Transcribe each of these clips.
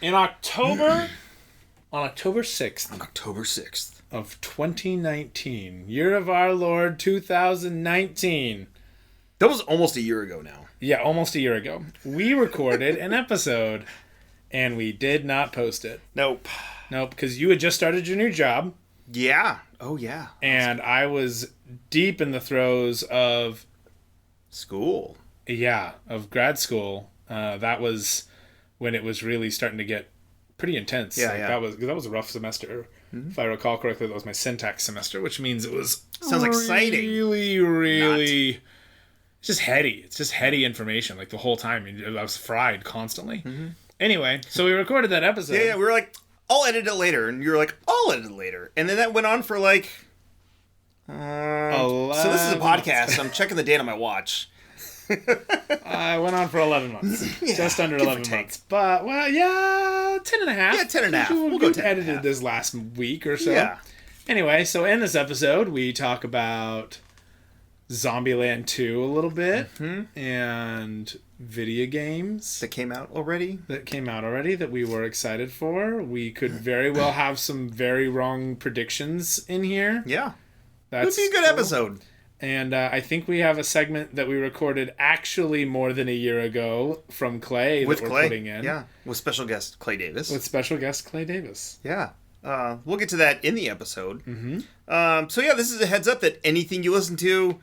In October, on October 6th. On October 6th. Of 2019. Year of our Lord 2019. That was almost a year ago now. Yeah, almost a year ago. We recorded an episode, and we did not post it. Nope, because you had just started your new job. Yeah. Oh, yeah. And I was deep in the throes of... School. Yeah, of grad school. That was when it was really starting to get pretty intense. Yeah. That was a rough semester. Mm-hmm. If I recall correctly, that was my syntax semester, which means it was... Sounds exciting. Really... It's just heady. It's just heady information, like the whole time. I was fried constantly. Mm-hmm. Anyway, so we recorded that episode. Yeah, we were like, I'll edit it later. And you were like, I'll edit it later. And then that went on for like... So this is a podcast. I'm checking the date on my watch. I went on for 11 months. Yeah, just under 11 months. But, well, yeah, 10 and a half. Yeah, 10 and a half. We'll go 10 edited this last week or so. Yeah. Anyway, so in this episode, we talk about Zombieland 2 a little bit. Mm-hmm. And video games. That came out already? That we were excited for. We could very well have some very wrong predictions in here. Yeah. It would be a good episode. And I think we have a segment that we recorded actually more than a year ago from Clay that we're putting in. Yeah, with special guest Clay Davis. Yeah. We'll get to that in the episode. Mm-hmm. So yeah, this is a heads up that anything you listen to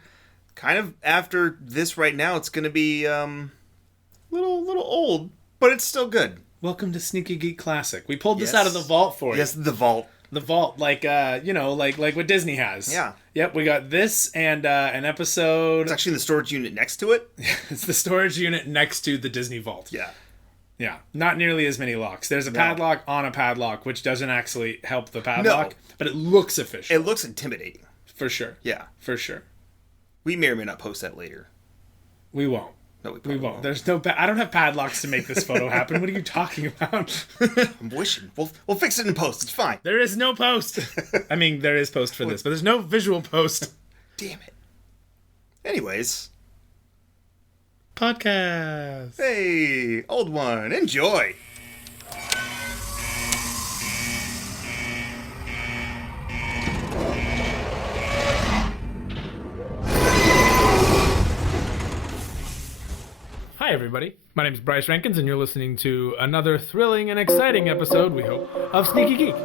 kind of after this right now, it's going to be little old, but it's still good. Welcome to Sneaky Geek Classic. We pulled this out of the vault for you. Yes, the vault. The vault, like what Disney has. Yeah. Yep, we got this and an episode. It's actually the storage unit next to it. It's the storage unit next to the Disney vault. Yeah. Yeah, not nearly as many locks. There's a padlock on a padlock, which doesn't actually help the padlock, but it looks official. It looks intimidating. For sure. Yeah. For sure. We may or may not post that later. We won't. No, we won't. There's no... I don't have padlocks to make this photo happen. What are you talking about? I'm wishing. We'll fix it in post. It's fine. There is no post. I mean, there is post for this, but there's no visual post. Damn it. Anyways. Podcast. Hey, old one. Enjoy. Hi, everybody. My name is Bryce Rankins, and you're listening to another thrilling and exciting episode, we hope, of Sneaky Geek.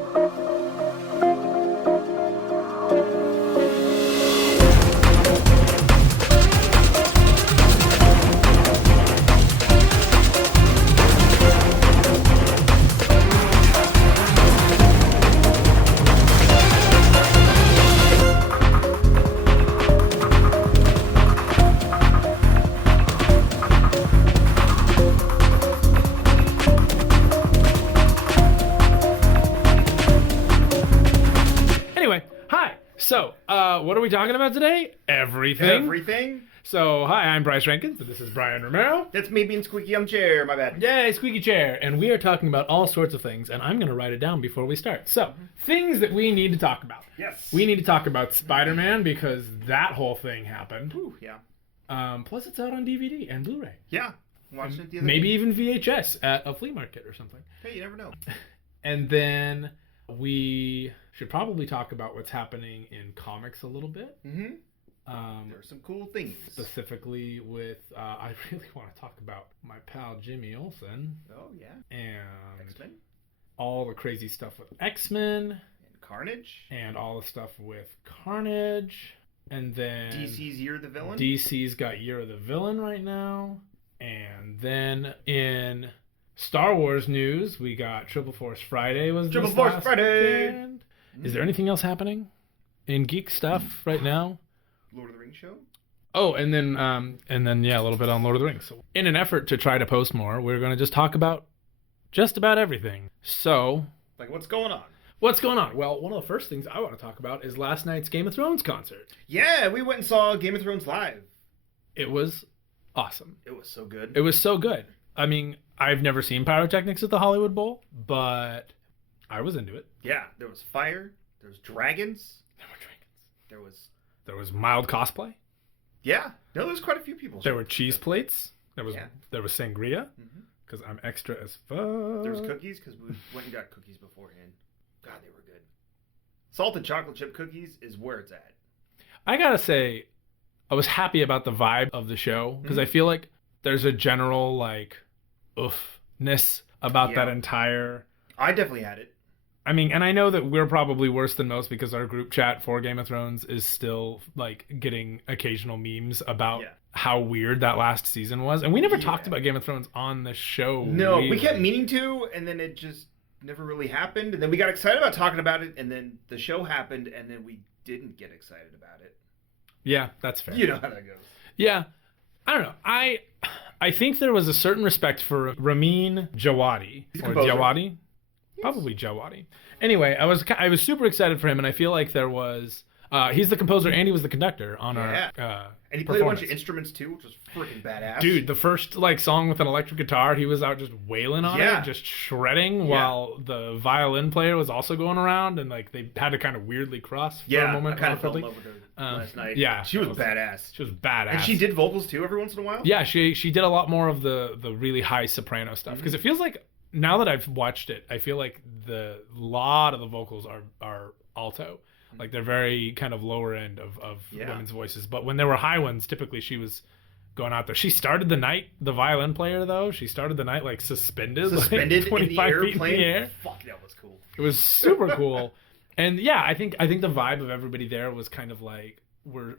What are we talking about today? Everything. So, hi, I'm Bryce Rankins, and this is Brian Romero. That's me being squeaky on chair, my bad. Yay, squeaky chair. And we are talking about all sorts of things, and I'm going to write it down before we start. So, things that we need to talk about. Yes. We need to talk about Spider-Man, because that whole thing happened. Ooh, yeah. Plus, it's out on DVD and Blu-ray. Yeah. Watching it the other Maybe day. even VHS at a flea market or something. Hey, you never know. And then we should probably talk about what's happening in comics a little bit. Mm-hmm. There are some cool things. Specifically with, I really want to talk about my pal Jimmy Olsen. Oh, yeah. And X-Men. All the crazy stuff with X-Men. And Carnage. And all the stuff with Carnage. And then... DC's Year of the Villain. DC's got Year of the Villain right now. And then in Star Wars news, we got Triple Force Friday was Triple Force Friday! Weekend. Is there anything else happening in geek stuff right now? Lord of the Rings show? Oh, and then yeah, a little bit on Lord of the Rings. So in an effort to try to post more, we're going to just talk about just about everything. So... Like, what's going on? What's going on? Well, one of the first things I want to talk about is last night's Game of Thrones concert. Yeah, we went and saw Game of Thrones live. It was awesome. It was so good. It was so good. I mean, I've never seen pyrotechnics at the Hollywood Bowl, but I was into it. Yeah, there was fire. There was dragons. There were dragons. There was mild cosplay. Yeah. No, there was quite a few people. There were cheese plates. There was sangria. Mm-hmm. because I'm extra as fuck. There's cookies because we went and got cookies beforehand. God, they were good. Salted chocolate chip cookies is where it's at. I gotta say, I was happy about the vibe of the show because I feel like there's a general like oofness about that entire. I definitely had it. I mean, and I know that we're probably worse than most because our group chat for Game of Thrones is still like getting occasional memes about how weird that last season was. And we never talked about Game of Thrones on the show. No, really. We kept meaning to, and then it just never really happened. And then we got excited about talking about it, and then the show happened, and then we didn't get excited about it. Yeah, that's fair. You know how that goes. Yeah. I don't know. I think there was a certain respect for Ramin Djawadi. Or Djawadi? Probably Djawadi. Anyway, I was super excited for him, and I feel like there was... he's the composer and he was the conductor on our and he played a bunch of instruments too, which was freaking badass. Dude, the first like song with an electric guitar, he was out just wailing on it, just shredding, while the violin player was also going around, and like they had to kind of weirdly cross for a moment. I kind of fell in love with her last night. Yeah, she was badass. She was badass, and she did vocals too every once in a while. Yeah, she did a lot more of the really high soprano stuff because it feels like now that I've watched it, I feel like the lot of the vocals are alto. Like they're very kind of lower end of women's voices. But when there were high ones, typically she was going out there. She started the night, the violin player though, she started the night like suspended like, in the 25 air feet in playing. the air. Fuck, that was cool. It was super cool. And yeah, I think the vibe of everybody there was kind of like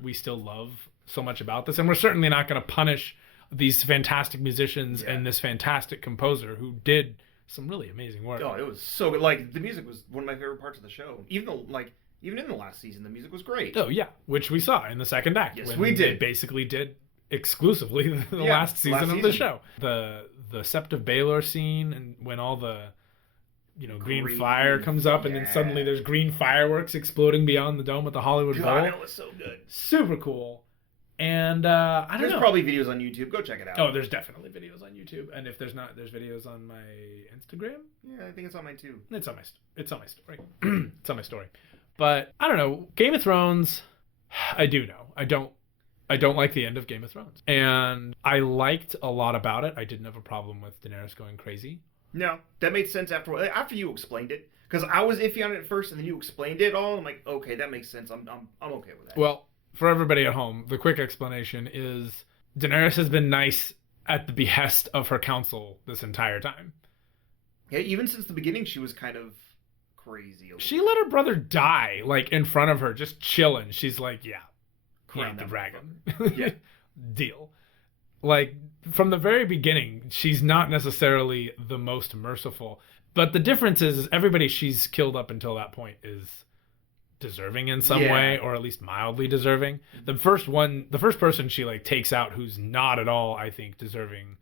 we still love so much about this, and we're certainly not going to punish these fantastic musicians and this fantastic composer who did some really amazing work. Oh, it was so good. Like the music was one of my favorite parts of the show. Even in the last season, the music was great. Oh, yeah, which we saw in the second act. Yes, when we did. They basically did exclusively the last season of the show. The Sept of Baelor scene, and when all the green fire comes up, and then suddenly there's green fireworks exploding beyond the dome at the Hollywood Bowl. God, that was so good. Super cool. And I don't know. There's probably videos on YouTube. Go check it out. Oh, there's definitely videos on YouTube. And if there's not, there's videos on my Instagram. Yeah, I think it's on mine too. It's on my story. It's on my story. But I don't know. Game of Thrones, I do know. I don't like the end of Game of Thrones. And I liked a lot about it. I didn't have a problem with Daenerys going crazy. No, that made sense after you explained it. Because I was iffy on it at first, and then you explained it all. I'm like, okay, that makes sense. I'm okay with that. Well, for everybody at home, the quick explanation is Daenerys has been nice at the behest of her council this entire time. Yeah, even since the beginning, she was kind of crazy. She let her brother die, like, in front of her, just chilling. She's like, yeah, crown the dragon. Yeah. Deal. Like, from the very beginning, she's not necessarily the most merciful. But the difference is everybody she's killed up until that point is deserving in some way, or at least mildly deserving. The first person she like takes out who's not at all, I think, deserving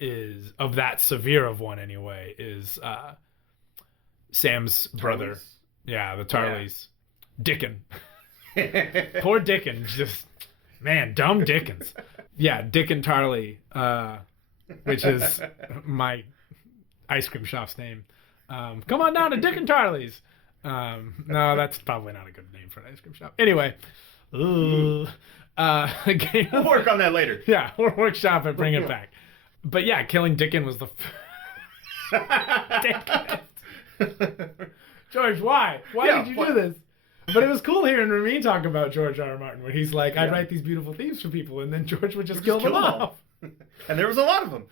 is of that severe of one anyway, is Sam's brother. Yeah, the Tarleys. Dickon. Poor Dickon. Just dumb Dickens. Yeah, Dickon Tarley, which is my ice cream shop's name. Come on down to Dickon Tarley's. No, that's probably not a good name for an ice cream shop. Anyway, we'll work on that later. Yeah, we'll workshop and bring it back. But yeah, killing Dickon was the. George, why? Why did you do this? But it was cool hearing Ramin talk about George R. R. Martin, where he's like, I write these beautiful themes for people, and then George would just kill them off. And there was a lot of them.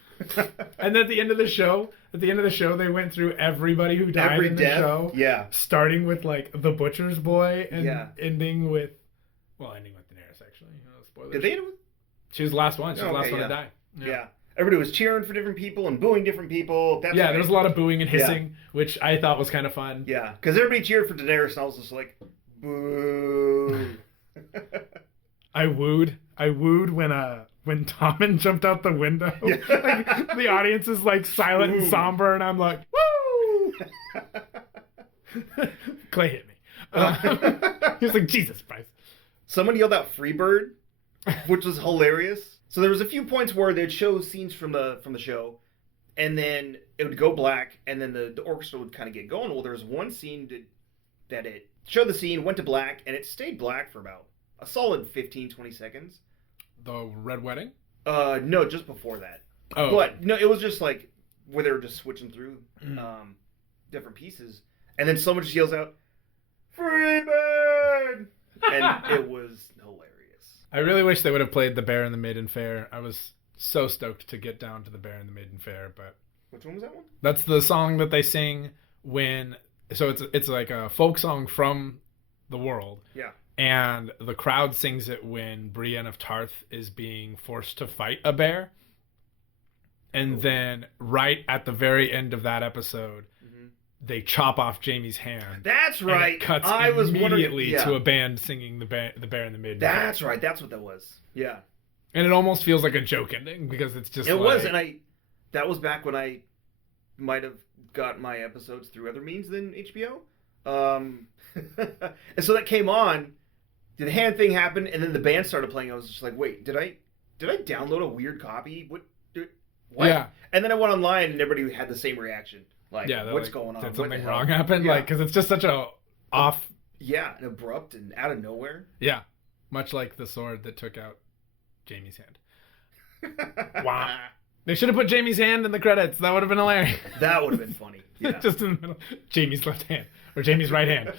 And at the end of the show, they went through everybody who died in the show. Yeah. Starting with like the butcher's boy and ending with Daenerys actually. Spoilers. Did they end with? She was the last one. She was the last one to die. Yeah. Everybody was cheering for different people and booing different people. There was a lot of booing and hissing, which I thought was kind of fun. Yeah, because everybody cheered for Daenerys, and I was just like, boo. I wooed when Tommen jumped out the window. Yeah. Like, the audience is like silent and somber, and I'm like, woo! Clay hit me. He was like, Jesus Christ. Someone yelled out Freebird, which was hilarious. So there was a few points where they'd show scenes from the show, and then it would go black, and then the orchestra would kind of get going. Well, there was one scene that it showed the scene, went to black, and it stayed black for about a solid 15, 20 seconds. The Red Wedding? No, just before that. Oh. But, no, it was just like, where they were just switching through different pieces, and then someone just yells out, "Freeman!" and it was hilarious. I really wish they would have played The Bear and the Maiden Fair. I was so stoked to get down to The Bear and the Maiden Fair, but which one was that one? That's the song that they sing when. So it's like a folk song from the world. Yeah. And the crowd sings it when Brienne of Tarth is being forced to fight a bear. And then right at the very end of that episode, they chop off Jaime's hand. That's right. And it cuts immediately to a band singing the Bear and the Maiden. That's right. That's what that was. Yeah. And it almost feels like a joke ending because it's just It was, and that was back when I might have got my episodes through other means than HBO. And so that came on, the hand thing happened, and then the band started playing. I was just like, wait, did I download a weird copy? What? Yeah. And then I went online, and everybody had the same reaction. Like, what's going on? Did something wrong happen? Yeah. Like, because it's just such a off... Yeah, and abrupt and out of nowhere. Yeah. Much like the sword that took out Jaime's hand. Wow. They should have put Jaime's hand in the credits. That would have been hilarious. That would have been funny. Yeah. Just in the middle. Jaime's left hand. Or Jaime's right hand.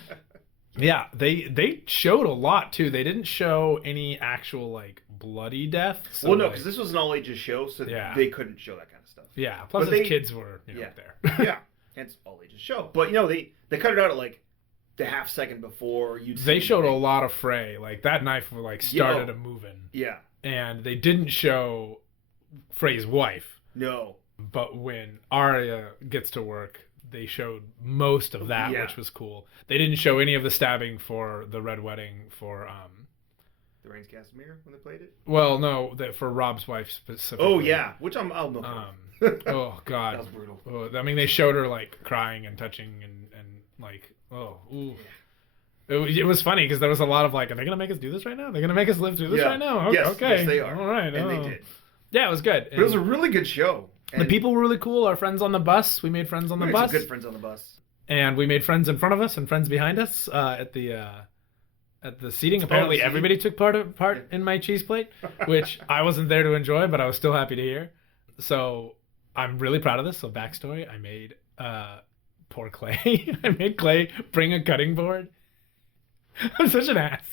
Yeah, they showed a lot, too. They didn't show any actual, like, bloody death. So well, no, because this was an all-ages show, so they couldn't show that kind of stuff. Yeah, plus his kids were, up there. Yeah, hence all-ages show. But, they cut it out at, like, the half second before you'd see They showed a lot of fray. Like, that knife, like, started a-moving. Yeah. And they didn't show Frey's wife. No. But when Arya gets to work, they showed most of that, which was cool. They didn't show any of the stabbing for the Red Wedding for the Rains Castamere when they played it. Well, no, for Rob's wife specifically. Oh yeah, which I'll know. Oh god, that was brutal. Oh, I mean, they showed her like crying and touching and like ooh. It was funny because there was a lot of like, are they gonna make us do this right now? They're gonna make us live through this right now? Okay, yes, they are. All right, and they did. Yeah, it was good. But it was a really good show. The people were really cool. Our friends on the bus. We made friends on the bus. Some good friends on the bus. And we made friends in front of us and friends behind us at the seating. Apparently, everybody took part in my cheese plate, which I wasn't there to enjoy, but I was still happy to hear. So I'm really proud of this. So backstory: I made poor Clay. I made Clay bring a cutting board. I'm such an ass.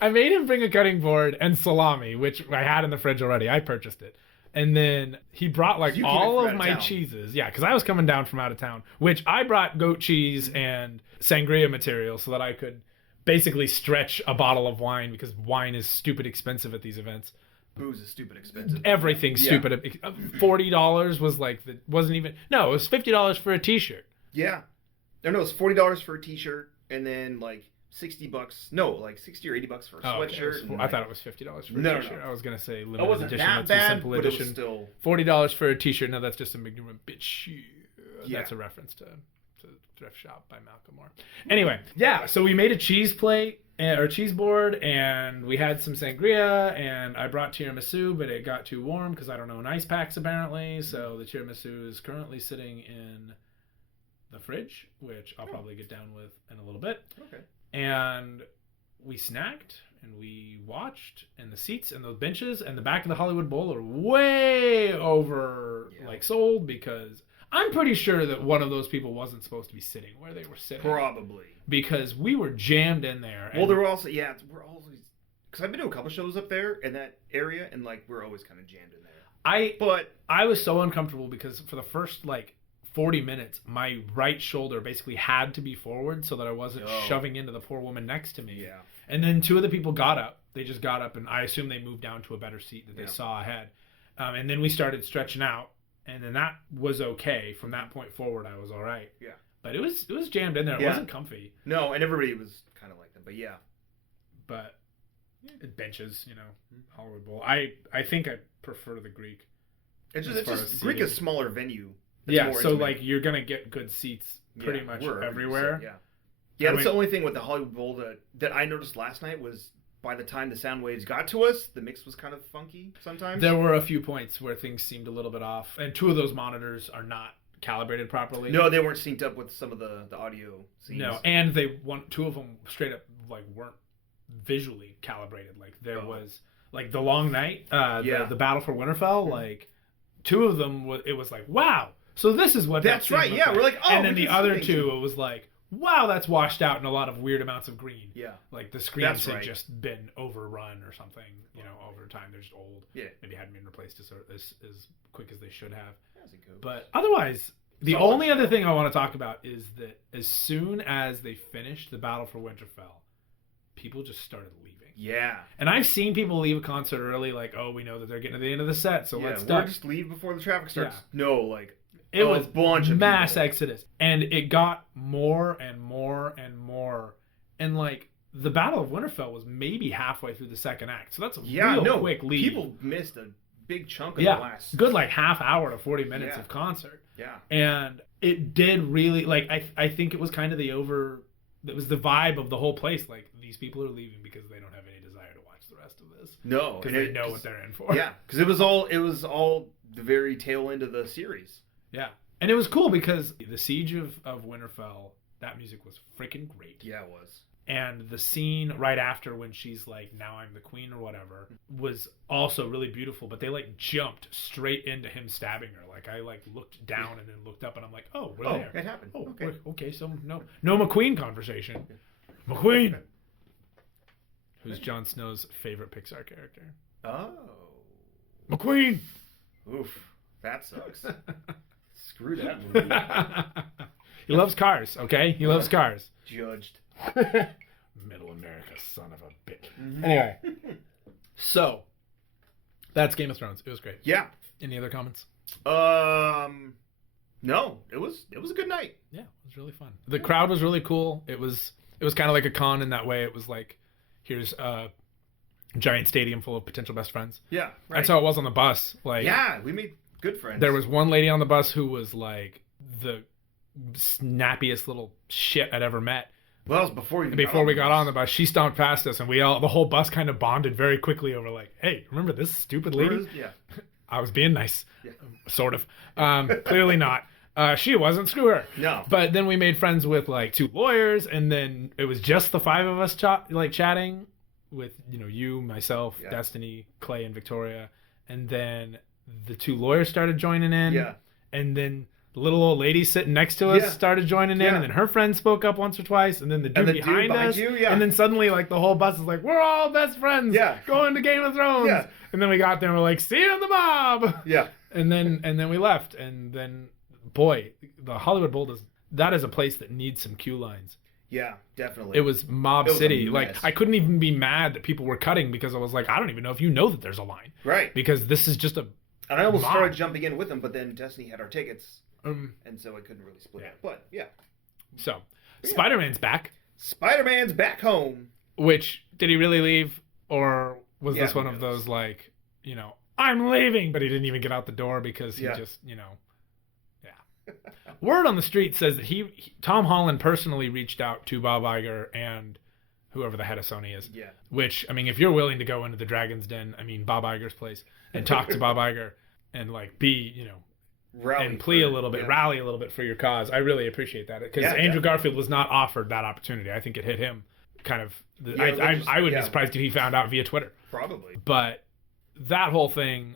I made him bring a cutting board and salami, which I had in the fridge already. I purchased it. And then he brought like all of my cheeses. Yeah, because I was coming down from out of town, which I brought goat cheese and sangria material so that I could basically stretch a bottle of wine because wine is stupid expensive at these events. Booze is stupid expensive. Everything's stupid. $40 was like, wasn't even, no, it was $50 for a t-shirt. Yeah. No, it was $40 for a t-shirt and then like $60, no, like $60 or $80 for a sweatshirt. Okay. I thought it was $50 for a t-shirt. No. I was gonna say limited edition. That that's bad, a simple edition. But it was still... $40 for a t-shirt. No, that's just a McNewman bitch. That's a reference to Thrift Shop by Malcolm Moore. Anyway, yeah. So we made a cheese plate or cheese board, and we had some sangria, and I brought tiramisu, but it got too warm because I don't own ice packs apparently. So the tiramisu is currently sitting in the fridge, which I'll probably get down with in a little bit. Okay. And we snacked and we watched, and the seats and those benches and the back of the Hollywood Bowl are way over like sold because I'm pretty sure that one of those people wasn't supposed to be sitting where they were sitting. Probably. Because we were jammed in there. Well, there were also, we're always, because I've been to a couple shows up there in that area, and like we're always kind of jammed in there. But I was so uncomfortable because for the first like 40 minutes, my right shoulder basically had to be forward so that I wasn't shoving into the poor woman next to me. Yeah. And then two of the people got up. They just got up, and I assume they moved down to a better seat that they saw ahead. And then we started stretching out, and then that was okay. From that point forward, I was all right. Yeah. But it was jammed in there. It wasn't comfy. No, and everybody was kind of like that. But yeah. But benches, Hollywood Bowl. I think I prefer the Greek. It's just Greek is smaller venue. Yeah, so intimate. Like you're gonna get good seats pretty much everywhere. Yeah, that's the only thing with the Hollywood Bowl that I noticed last night was by the time the sound waves got to us, the mix was kind of funky sometimes. There were a few points where things seemed a little bit off, and two of those monitors are not calibrated properly. No, they weren't synced up with some of the audio scenes. No, and two of them straight up like weren't visually calibrated. Like there was like the Long Night, the Battle for Winterfell, like two of them, it was like, wow, so this is what That's right. Yeah, we're like, oh, and then the other two, it was like, wow, that's washed out in a lot of weird amounts of green. Yeah. Like the screens had just been overrun or something, over time. They're just old. Yeah. Maybe hadn't been replaced as quick as they should have. Good. But otherwise, the only other thing I want to talk about is that as soon as they finished the Battle for Winterfell, people just started leaving. Yeah. And I've seen people leave a concert early, like, oh, we know that they're getting to the end of the set, so let's just leave before the traffic starts. Yeah. No, like, it was a bunch of mass people. exodus. And it got more and more and more. And, like, the Battle of Winterfell was maybe halfway through the second act. So that's a real quick lead. People missed a big chunk of the last. Good, like, half hour to 40 minutes of concert. Yeah. And it did really, like, I think it was kind of that was the vibe of the whole place. Like, these people are leaving because they don't have any desire to watch the rest of this. No. Because they know what they're in for. Yeah. Because it was all the very tail end of the series. Yeah. And it was cool because the Siege of Winterfell, that music was freaking great. Yeah, it was. And the scene right after when she's like, now I'm the queen or whatever, was also really beautiful. But they like jumped straight into him stabbing her. Like I like looked down and then looked up and I'm like, oh, we're there. It happened. Oh, okay. So no McQueen conversation. McQueen, who's Jon Snow's favorite Pixar character. Oh, McQueen. Oof, that sucks. Screw that movie. He loves cars. Okay, he loves cars. Judged. Middle America, son of a bitch. Mm-hmm. Anyway, so that's Game of Thrones. It was great. Yeah. Any other comments? No. It was a good night. Yeah, it was really fun. The crowd was really cool. It was kind of like a con in that way. It was like, here's a giant stadium full of potential best friends. Yeah, right. That's how it was on the bus. Like, yeah, we made good friends. There was one lady on the bus who was like the snappiest little shit I'd ever met. Well, it was before we got on the bus. She stomped past us, and the whole bus kind of bonded very quickly over like, hey, remember this stupid lady? Yeah. I was being nice. Yeah. Sort of. Clearly not. She wasn't. Screw her. No. But then we made friends with like two lawyers, and then it was just the five of us chatting with, you, myself, Destiny, Clay, and Victoria. And then the two lawyers started joining in. Yeah. And then the little old lady sitting next to us started joining in, and then her friend spoke up once or twice, and then the dude behind us, and then suddenly like the whole bus is like, we're all best friends, going to Game of Thrones, and then we got there and we're like, see you in the mob, and then we left, and then boy, the Hollywood Bowl that is a place that needs some cue lines. Yeah, definitely. It was Mob City. Like I couldn't even be mad that people were cutting because I was like, I don't even know if you know that there's a line, right? Because this is just a. And I almost started jumping in with them, but then Destiny had our tickets. And so I couldn't really split it. But, So, Spider-Man's back. Spider-Man's back home. Which, did he really leave? Or was this one of those, like, I'm leaving, but he didn't even get out the door because he just, Word on the street says that Tom Holland personally reached out to Bob Iger and whoever the head of Sony is. Yeah. Which, I mean, if you're willing to go into the Dragon's Den, Bob Iger's place, and talk to Bob Iger and, like, be, rally a little bit for your cause. I really appreciate that because Andrew Garfield was not offered that opportunity. I think it hit him kind of. I would be surprised if he found out via Twitter. Probably. But that whole thing,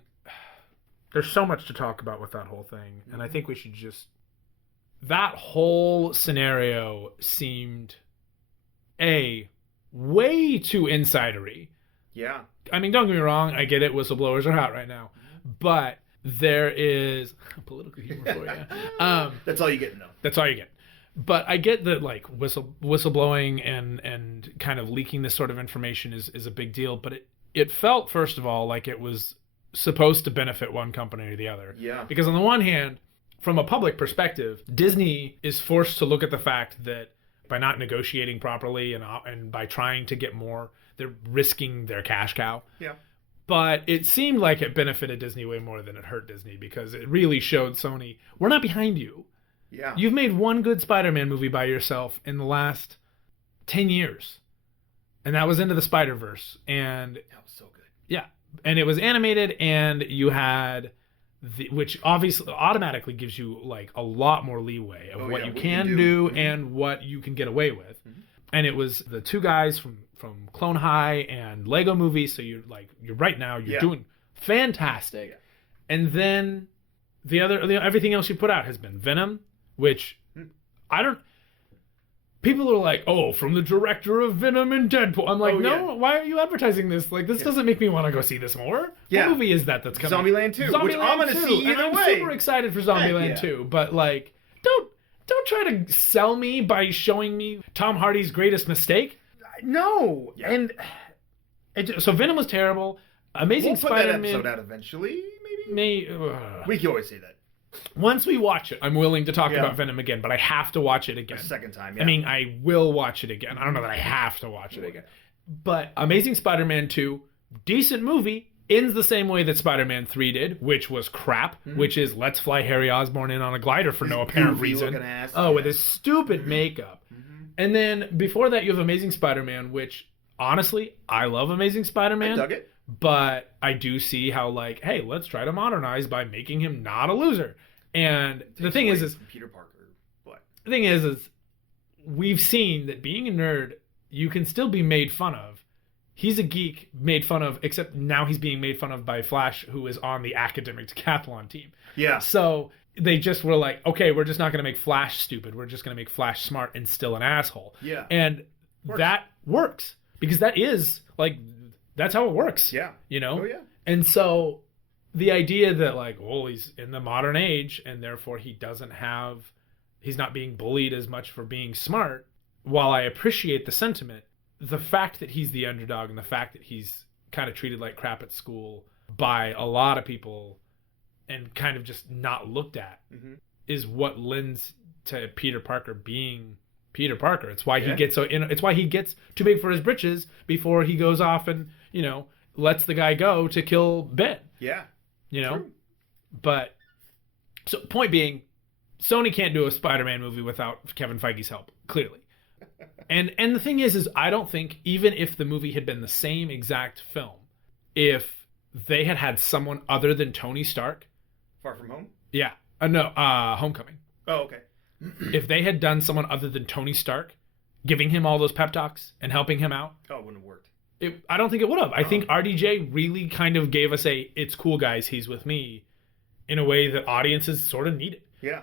there's so much to talk about with that whole thing, and I think we should just. That whole scenario seemed way too insidery. Yeah. I mean, don't get me wrong. I get it. Whistleblowers are hot right now, but. There is political humor for you. That's all you get, though. That's all you get. But I get that, like, whistleblowing and kind of leaking this sort of information is a big deal. But it felt, first of all, like it was supposed to benefit one company or the other. Yeah. Because on the one hand, from a public perspective, Disney is forced to look at the fact that by not negotiating properly and by trying to get more, they're risking their cash cow. Yeah. But it seemed like it benefited Disney way more than it hurt Disney because it really showed Sony, we're not behind you. Yeah. You've made one good Spider-Man movie by yourself in the last 10 years. And that was Into the Spider-Verse. And that was so good. Yeah. And it was animated and you had, which obviously automatically gives you like a lot more leeway of what you can do and what you can get away with. Mm-hmm. And it was the two guys from Clone High and Lego Movie, so you're right now you're doing fantastic. Yeah. And then everything else you put out has been Venom, which people are like, oh, from the director of Venom and Deadpool. I'm like, why are you advertising this? Like, this doesn't make me want to go see this more. Yeah. What movie is that's coming? Zombieland 2, which I'm going to see either way. I'm super excited for Zombieland 2, but like, don't try to sell me by showing me Tom Hardy's greatest mistake. No. Yeah. And so Venom was terrible. Amazing Spider-Man. We'll put that episode out eventually, maybe? We can always say that. Once we watch it, I'm willing to talk about Venom again, but I have to watch it again. A second time, yeah. I mean, I will watch it again. I don't know that I have to watch it again. But Amazing Spider-Man 2, decent movie, ends the same way that Spider-Man 3 did, which was crap, which is let's fly Harry Osborn in on a glider for no apparent reason. With his stupid makeup. And then before that, you have Amazing Spider-Man, which, honestly, I love Amazing Spider-Man. I dug it. But I do see how, like, hey, let's try to modernize by making him not a loser. And the thing is Peter Parker. What? The thing is we've seen that being a nerd, you can still be made fun of. He's a geek made fun of, except now he's being made fun of by Flash, who is on the academic decathlon team. Yeah. So they just were like, okay, we're just not going to make Flash stupid. We're just going to make Flash smart and still an asshole. Yeah. And that works because that is like, that's how it works. Yeah. You know? Oh, yeah. And so the idea that, like, well, he's in the modern age and therefore he's not being bullied as much for being smart, while I appreciate the sentiment, the fact that he's the underdog and the fact that he's kind of treated like crap at school by a lot of people and kind of just not looked at is what lends to Peter Parker being Peter Parker. It's why he gets it's why he gets too big for his britches before he goes off and, lets the guy go to kill Ben. Yeah. True. But so point being, Sony can't do a Spider-Man movie without Kevin Feige's help, clearly. And the thing is I don't think, even if the movie had been the same exact film, if they had someone other than Tony Stark. Far From Home? Yeah. No, Homecoming. Oh, okay. If they had done someone other than Tony Stark, giving him all those pep talks and helping him out. Oh, it wouldn't have worked. I don't think it would have. I think RDJ really kind of gave us it's cool, guys, he's with me, in a way that audiences sort of needed. Yeah.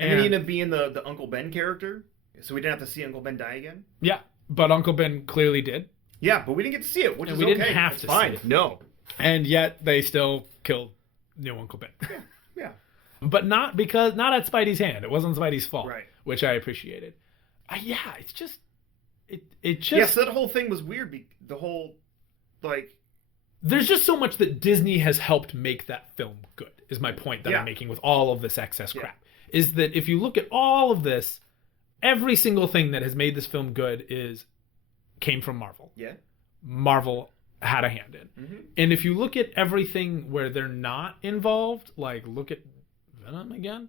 And he ended up being the Uncle Ben character, so we didn't have to see Uncle Ben die again. Yeah, but Uncle Ben clearly did. Yeah, but we didn't get to see it, which is we okay. Didn't have to fine. See it. No. And yet they still killed new Uncle Ben. Yeah. But not at Spidey's hand. It wasn't Spidey's fault, right? Which I appreciated. It's just. Yes, that whole thing was weird. The whole, like, there's just so much that Disney has helped make that film good. Is my point that I'm making with all of this excess crap. Is that if you look at all of this, every single thing that has made this film good came from Marvel. Yeah. Marvel had a hand in. Mm-hmm. And if you look at everything where they're not involved, like look at Venom again,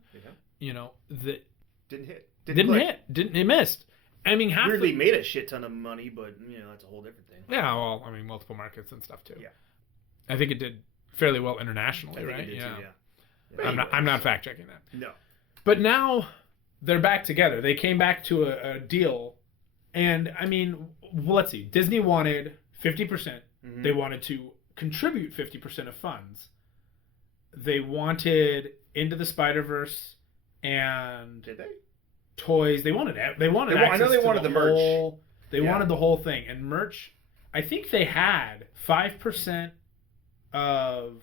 that didn't hit. It missed. I mean, weirdly made a shit ton of money, but that's a whole different thing. Yeah, well, I mean, multiple markets and stuff too. Yeah, I think it did fairly well internationally, right? It did too, yeah. I'm not fact checking that. No, but now they're back together. They came back to a deal, and I mean, let's see. Disney wanted 50%. Mm-hmm. They wanted to contribute 50% of funds. They wanted Into the Spider-Verse and did they? Toys. They wanted access I know they wanted the merch. They wanted the whole thing. And merch, I think they had 5% of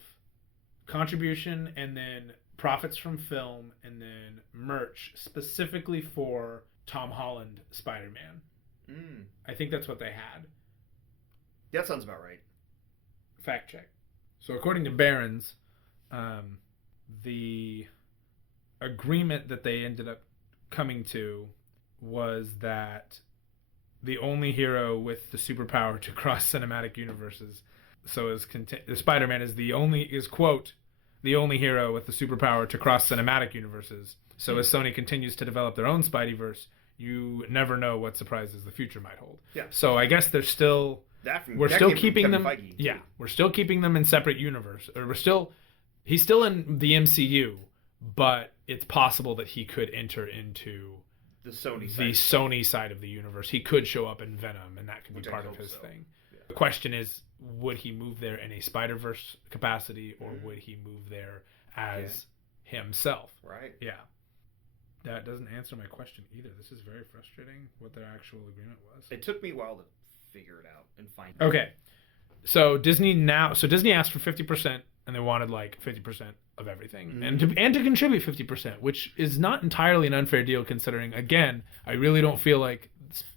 contribution and then profits from film and then merch specifically for Tom Holland Spider-Man. I think that's what they had. That sounds about right. Fact check. So according to Barron's, the agreement that they ended up coming to was that the only hero with the superpower to cross cinematic universes, Spider-Man is quote the only hero with the superpower to cross cinematic universes. So as Sony continues to develop their own Spideyverse, you never know what surprises the future might hold. Yeah. So I guess we're still keeping them. Feige, yeah, we're still keeping them in separate universe. Or he's still in the MCU, but it's possible that he could enter into the Sony side of the universe. He could show up in Venom, and that could be part of his thing. Yeah. The question is, would he move there in a Spider-Verse capacity, or would he move there as himself. Right. Yeah. That doesn't answer my question either. This is very frustrating what their actual agreement was. It took me a while to figure it out and find it. Okay. So Disney asked for 50% and they wanted like 50% of everything and to contribute 50%, which is not entirely an unfair deal considering, again, I really don't feel like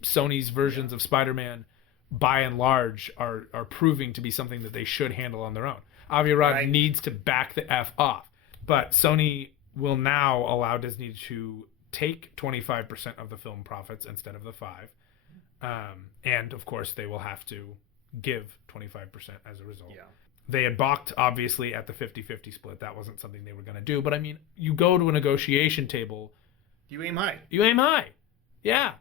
Sony's versions of Spider-Man by and large are proving to be something that they should handle on their own. Avi Arad needs to back the F off. But Sony will now allow Disney to take 25% of the film profits instead of the 5%. And, of course, they will have to give 25% as a result. Yeah. They had balked, obviously, at the 50-50 split. That wasn't something they were going to do. But, I mean, you go to a negotiation table. You aim high. Yeah.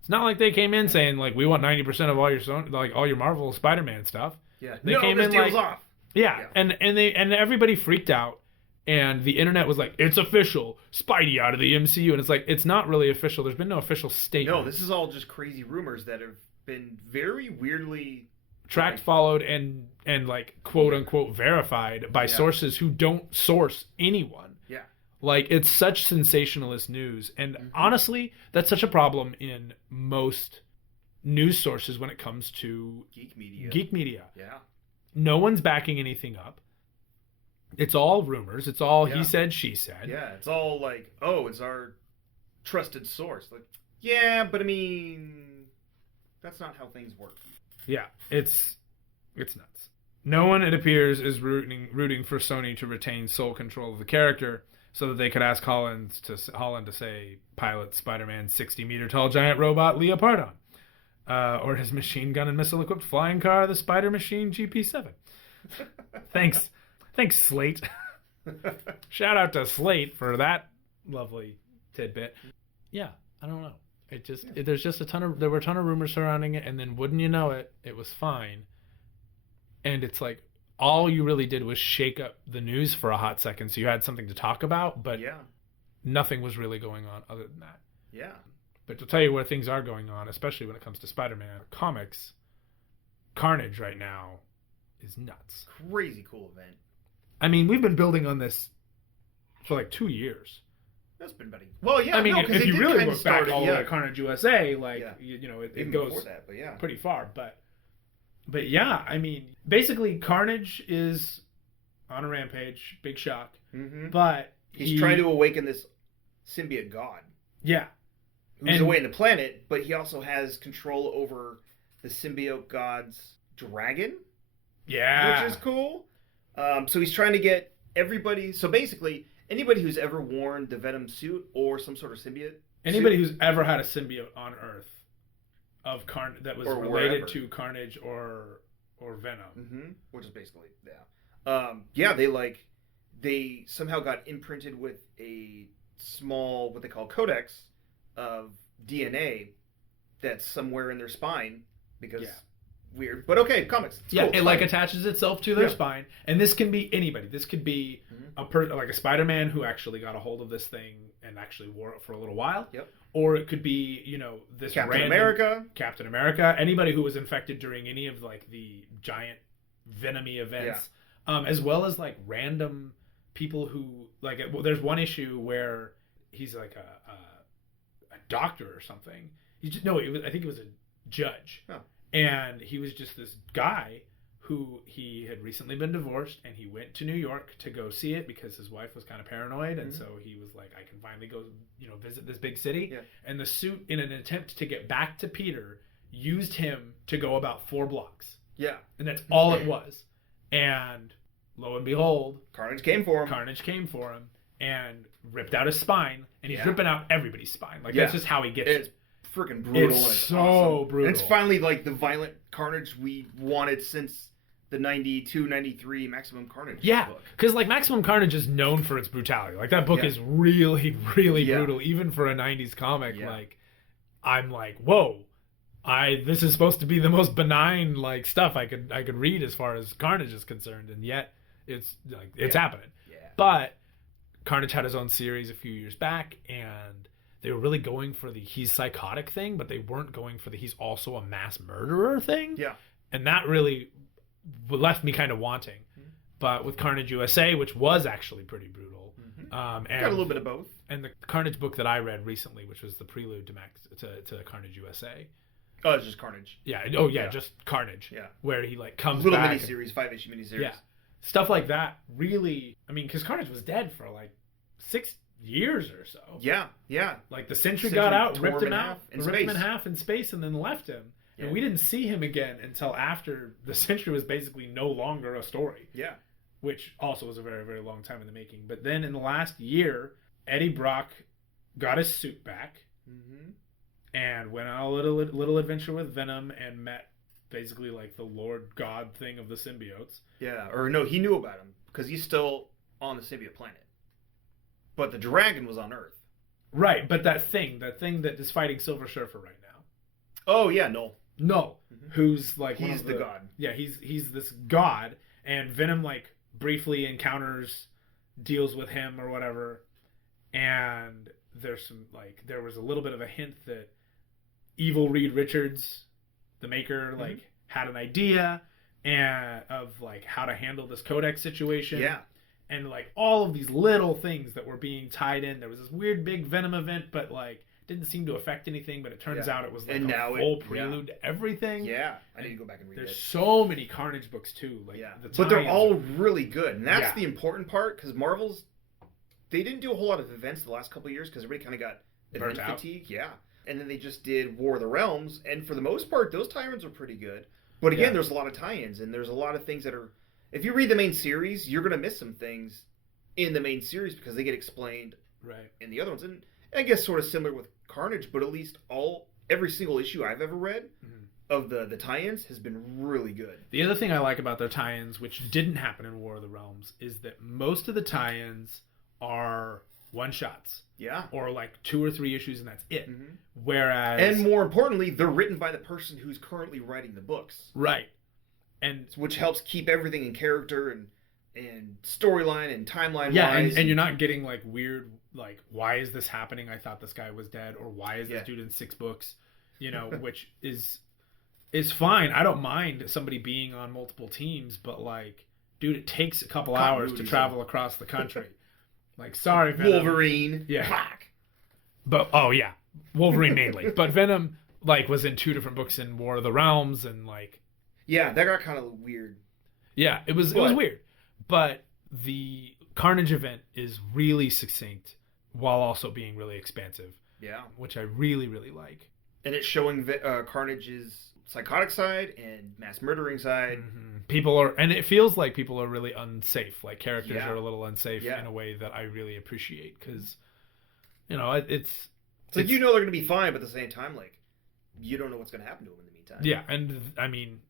It's not like they came in saying, like, we want 90% of all your Marvel Spider-Man stuff. Yeah. They came in deal's off. Yeah. And everybody freaked out. And the internet was like, it's official. Spidey out of the MCU. And it's like, it's not really official. There's been no official statement. No, this is all just crazy rumors that have been very weirdly tracked, followed, and like, quote unquote, verified by sources who don't source anyone. Yeah. Like, it's such sensationalist news. And honestly, that's such a problem in most news sources when it comes to geek media. Yeah. No one's backing anything up. It's all rumors. It's all he said, she said. Yeah, it's all like, oh, it's our trusted source. Like, yeah, but I mean, that's not how things work. Yeah, it's nuts. No one, it appears, is rooting for Sony to retain sole control of the character so that they could ask Holland to say pilot Spider-Man's 60-meter tall giant robot Leopardon, or his machine gun and missile-equipped flying car, the Spider Machine GP7. Thanks, Slate. Shout out to Slate for that lovely tidbit. Yeah, I don't know. There were a ton of rumors surrounding it, and then wouldn't you know it, it was fine. And it's like all you really did was shake up the news for a hot second, so you had something to talk about, but nothing was really going on other than that. Yeah. But to tell you where things are going on, especially when it comes to Spider-Man comics, Carnage right now is nuts. Crazy cool event. I mean, we've been building on this for like 2 years. That's been about well, yeah. I mean, if you really look back all the way to to Carnage USA, like it goes that, but pretty far. But yeah, I mean, basically, Carnage is on a rampage, big shock. Mm-hmm. But he's trying to awaken this symbiote god. Yeah, who's away in the planet, but he also has control over the symbiote god's dragon. Yeah, which is cool. So he's trying to get everybody. So basically, anybody who's ever worn the Venom suit or some sort of symbiote. Anybody who's ever had a symbiote on Earth of that was related wherever. to Carnage or Venom, which is basically they somehow got imprinted with a small what they call codex of DNA that's somewhere in their spine because. Weird, but okay, comics. It's cool. It like attaches itself to their spine, and this can be anybody. This could be like a Spider-Man who actually got a hold of this thing and actually wore it for a little while. Yep. Or it could be this Captain America, anybody who was infected during any of like the giant Venomy events, as well as like random people who like. Well, there's one issue where he's like a doctor or something. I think it was a judge. Oh. And he was just this guy who he had recently been divorced, and he went to New York to go see it because his wife was kind of paranoid, and so he was like, I can finally go, visit this big city. Yeah. And the suit, in an attempt to get back to Peter, used him to go about 4 blocks. Yeah. And that's all it was. And lo and behold, Carnage came for him and ripped out his spine, and he's ripping out everybody's spine. Like, that's just how he gets it. Freaking brutal. It's so awesome. Brutal. And it's finally like the violent Carnage we wanted since the 92, 93 Maximum Carnage book. Because like Maximum Carnage is known for its brutality. Like that book is really, really brutal, even for a 90s comic. Yeah. Like, I'm like, whoa, this is supposed to be the most benign like stuff I could read as far as Carnage is concerned, and yet it's like it's happening. Yeah. But Carnage had his own series a few years back, and they were really going for the he's psychotic thing, but they weren't going for the he's also a mass murderer thing. Yeah. And that really left me kind of wanting. but with Carnage USA, which was actually pretty brutal. And got a little bit of both. And the Carnage book that I read recently, which was the prelude to Carnage USA. Oh, it's just Carnage. Yeah. Oh, yeah. Just Carnage. Yeah. Where he comes little back. Miniseries, 5-issue miniseries. Yeah. Stuff like that really. I mean, because Carnage was dead for 6 years or so. Yeah. The Sentry got out, ripped him in space. half in space, and then left him. Yeah. And we didn't see him again until after the Sentry was basically no longer a story. Yeah. Which also was a very, very long time in the making. But then in the last year, Eddie Brock got his suit back and went on a little adventure with Venom and met basically the Lord God thing of the symbiotes. Yeah, or no, he knew about him because he's still on the symbiote planet. But the dragon was on Earth. Right, but that thing that is fighting Silver Surfer right now. Oh, yeah, Null. Null, who's he's the god. Yeah, he's this god, and Venom briefly encounters, deals with him or whatever, and there's some there was a little bit of a hint that evil Reed Richards, the maker, had an idea of how to handle this Codex situation. Yeah. And all of these little things that were being tied in. There was this weird big Venom event, but didn't seem to affect anything, but it turns out it was a full prelude to everything. Yeah. I need to go back and read it. There's so many Carnage books too. But they're all really good. And that's the important part, because Marvel's, they didn't do a whole lot of events the last couple of years because everybody kind of got event fatigue. Yeah. And then they just did War of the Realms, and for the most part, those tie-ins are pretty good. But again, there's a lot of tie-ins, and there's a lot of things that are... If you read the main series, you're going to miss some things in the main series because they get explained in the other ones. And I guess sort of similar with Carnage, but at least every single issue I've ever read of the tie-ins has been really good. The other thing I like about their tie-ins, which didn't happen in War of the Realms, is that most of the tie-ins are one-shots. Yeah. Or 2 or 3 issues and that's it. Whereas... And more importantly, they're written by the person who's currently writing the books. Right. And which helps keep everything in character and storyline and timeline. Yeah, and you're not getting weird why is this happening? I thought this guy was dead, or why is this dude in 6 books? Which is fine. I don't mind somebody being on multiple teams, but dude, it takes a couple hours to travel across the country. Sorry, Venom. Wolverine. Yeah. Fuck. But Wolverine mainly. But Venom was in 2 different books in War of the Realms and yeah, that got kind of weird. Yeah, it was weird. But the Carnage event is really succinct while also being really expansive. Yeah. Which I really, really like. And it's showing Carnage's psychotic side and mass murdering side. And it feels like people are really unsafe. Characters are a little unsafe in a way that I really appreciate because, it's they're going to be fine, but at the same time, you don't know what's going to happen to them in the meantime. Yeah, and I mean,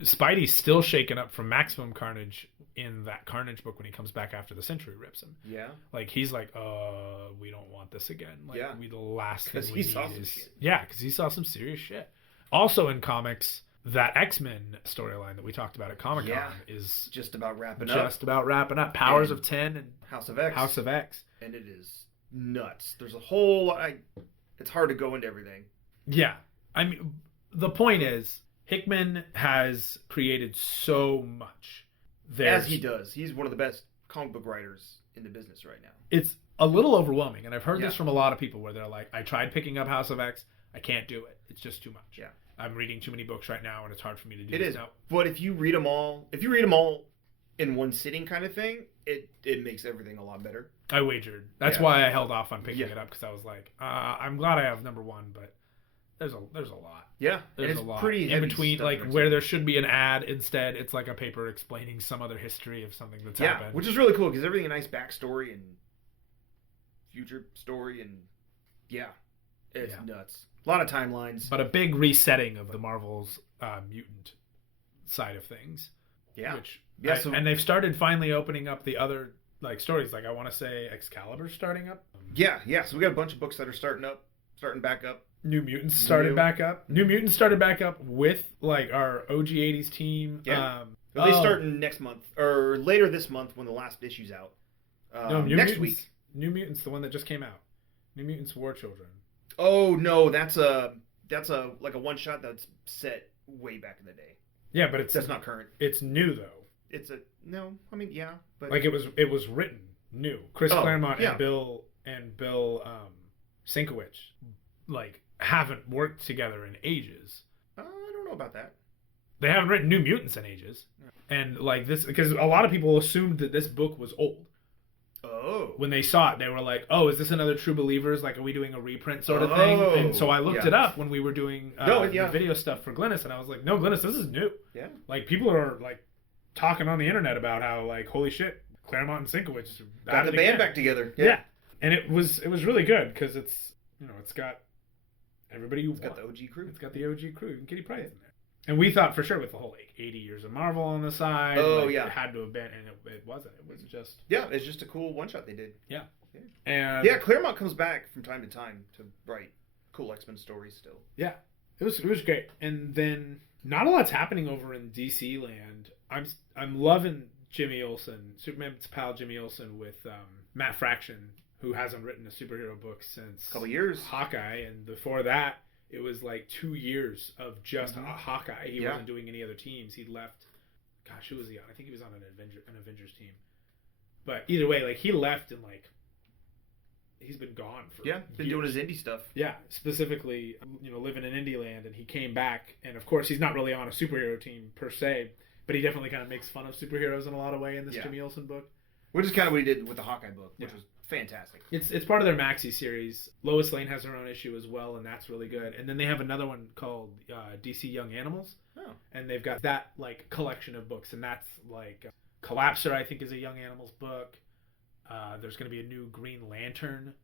Spidey's still shaken up from Maximum Carnage in that Carnage book when he comes back after the Sentry rips him. Yeah. He's we don't want this again. The last thing we need he saw some shit. Yeah, because he saw some serious shit. Also in comics, that X-Men storyline that we talked about at Comic-Con is just about wrapping up. Powers of 10 and House of X. House of X. And it is nuts. There's a whole lot. It's hard to go into everything. Yeah. I mean, the point is, Hickman has created so much. As he does. He's one of the best comic book writers in the business right now. It's a little overwhelming, and I've heard this from a lot of people where they're like, I tried picking up House of X, I can't do it. It's just too much. Yeah. I'm reading too many books right now, and it's hard for me to do it. It is. now. But if you read them all in one sitting kind of thing, it makes everything a lot better. I wagered. That's why I held off on picking it up, because I was like, I'm glad I have number 1, but there's a lot. Yeah, there's it's a lot pretty in between, where there should be an ad. Instead, it's a paper explaining some other history of something that's happened. Which is really cool because everything a nice backstory and future story and it's nuts. A lot of timelines, but a big resetting of the Marvel's mutant side of things. Yeah, and they've started finally opening up the other stories. I want to say Excalibur's starting up. Yeah. So we got a bunch of books that are starting back up. New Mutants started back up. New Mutants started back up with our OG 80s team. Yeah. They start next month or later this month when the last issue's out. Next week. New Mutants, the one that just came out. New Mutants War Children. Oh no, that's a one shot that's set way back in the day. Yeah, but that's not current. It's new though. it's a no. I mean, yeah, but like it was written new. Chris Claremont yeah. and Bill Sienkiewicz like haven't worked together in ages. I don't know about that. They haven't written New Mutants in ages, and like this because a lot of people assumed that this book was old. Oh. When they saw it, they were like, "Oh, is this another True Believers? Like, are we doing a reprint sort of thing?" And so I looked it up when we were doing the video stuff for Glynis, and I was like, "No, Glynis, this is new." Yeah. Like, people are like talking on the internet about how like, holy shit, Claremont and Sienkiewicz got the band back together. Yeah. And it was really good because it's it's got everybody you want. It's got the OG crew. It's got the OG crew. And Kitty Pryde's in there. And we thought for sure with the whole like 80 years of Marvel on the side, it had to have been, and it wasn't. It was just it's just a cool one shot they did. Yeah. And Claremont comes back from time to time to write cool X-Men stories still. Yeah, it was great. And then not a lot's happening over in DC land. I'm loving Jimmy Olsen, Superman's pal Jimmy Olsen with Matt Fraction, who hasn't written a superhero book since a couple years. Hawkeye, and before that. It was like 2 years of just Hawkeye. He wasn't doing any other teams. He left. Gosh, who was he on? I think he was on an Avengers team. But either way, like he left and like he's been gone for been years. doing his indie stuff. Yeah, specifically, living in indie land, and he came back, and of course he's not really on a superhero team per se, but he definitely kind of makes fun of superheroes in a lot of way in this Jimmy Olsen book. Which is kind of what he did with the Hawkeye book, which was fantastic. It's part of their maxi series. Lois Lane has her own issue as well, and that's really good. And then they have another one called DC Young Animals, and they've got that like collection of books, and that's like Collapser, I think, is a Young Animals book. There's going to be a new Green Lantern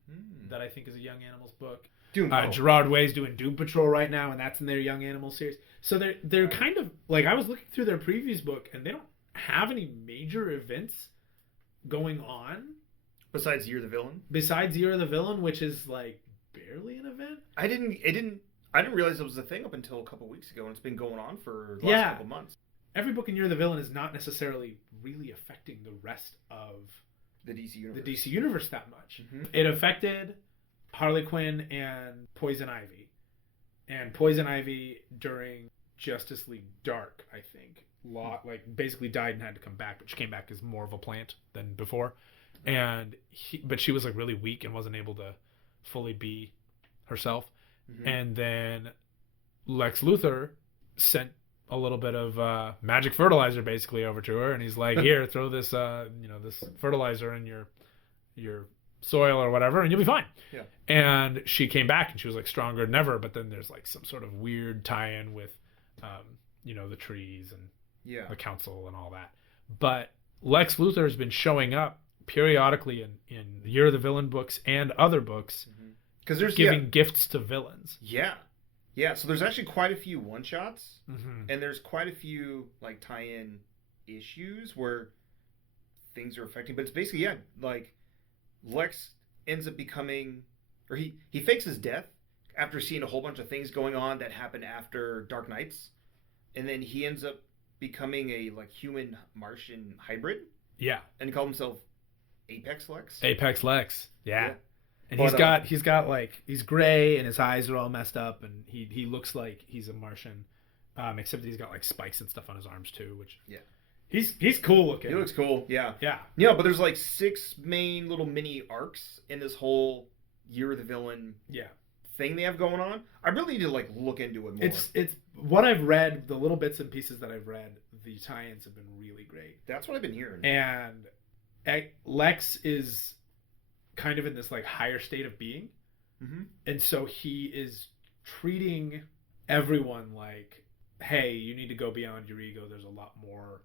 that I think is a Young Animals book. Gerard Way's doing Doom Patrol right now, and that's in their Young Animals series. So they're kind of like, I was looking through their previews book, and they don't have any major events going on. Besides Year the Villain? Besides Year of the Villain, which is like barely an event. I didn't realize it was a thing up until a couple weeks ago, and it's been going on for the last couple months. Every book in Year of the Villain is not necessarily really affecting the rest of the DC universe that much. Mm-hmm. It affected Harley Quinn and Poison Ivy. And Poison Ivy during Justice League Dark, I think, basically died and had to come back, but she came back as more of a plant than before. But she was like really weak and wasn't able to fully be herself. Mm-hmm. And then Lex Luthor sent a little bit of magic fertilizer basically over to her, and he's like, "Here, throw this this fertilizer in your soil or whatever, and you'll be fine." Yeah. And she came back and she was like stronger than ever. But then there's like some sort of weird tie-in with the trees and the council and all that. But Lex Luthor has been showing up periodically in Year of the Villain books and other books, because there's giving gifts to villains. So there's actually quite a few one shots, and there's quite a few like tie-in issues where things are affecting. But it's basically like Lex ends up becoming, or he fakes his death after seeing a whole bunch of things going on that happened after Dark Knights, and then he ends up becoming a like human Martian hybrid. Yeah, and he called himself Apex Lex. Apex Lex. Yeah. And he's got like, he's gray and his eyes are all messed up, and he looks like he's a Martian, except that he's got like spikes and stuff on his arms too, which he's cool looking. He looks cool. Yeah. But there's like 6 main little mini arcs in this whole Year of the Villain thing they have going on. I really need to like look into it more. It's what I've read, the little bits and pieces that I've read, the tie-ins have been really great. That's what I've been hearing. And Lex is kind of in this like higher state of being, and so he is treating everyone like, hey, you need to go beyond your ego, there's a lot more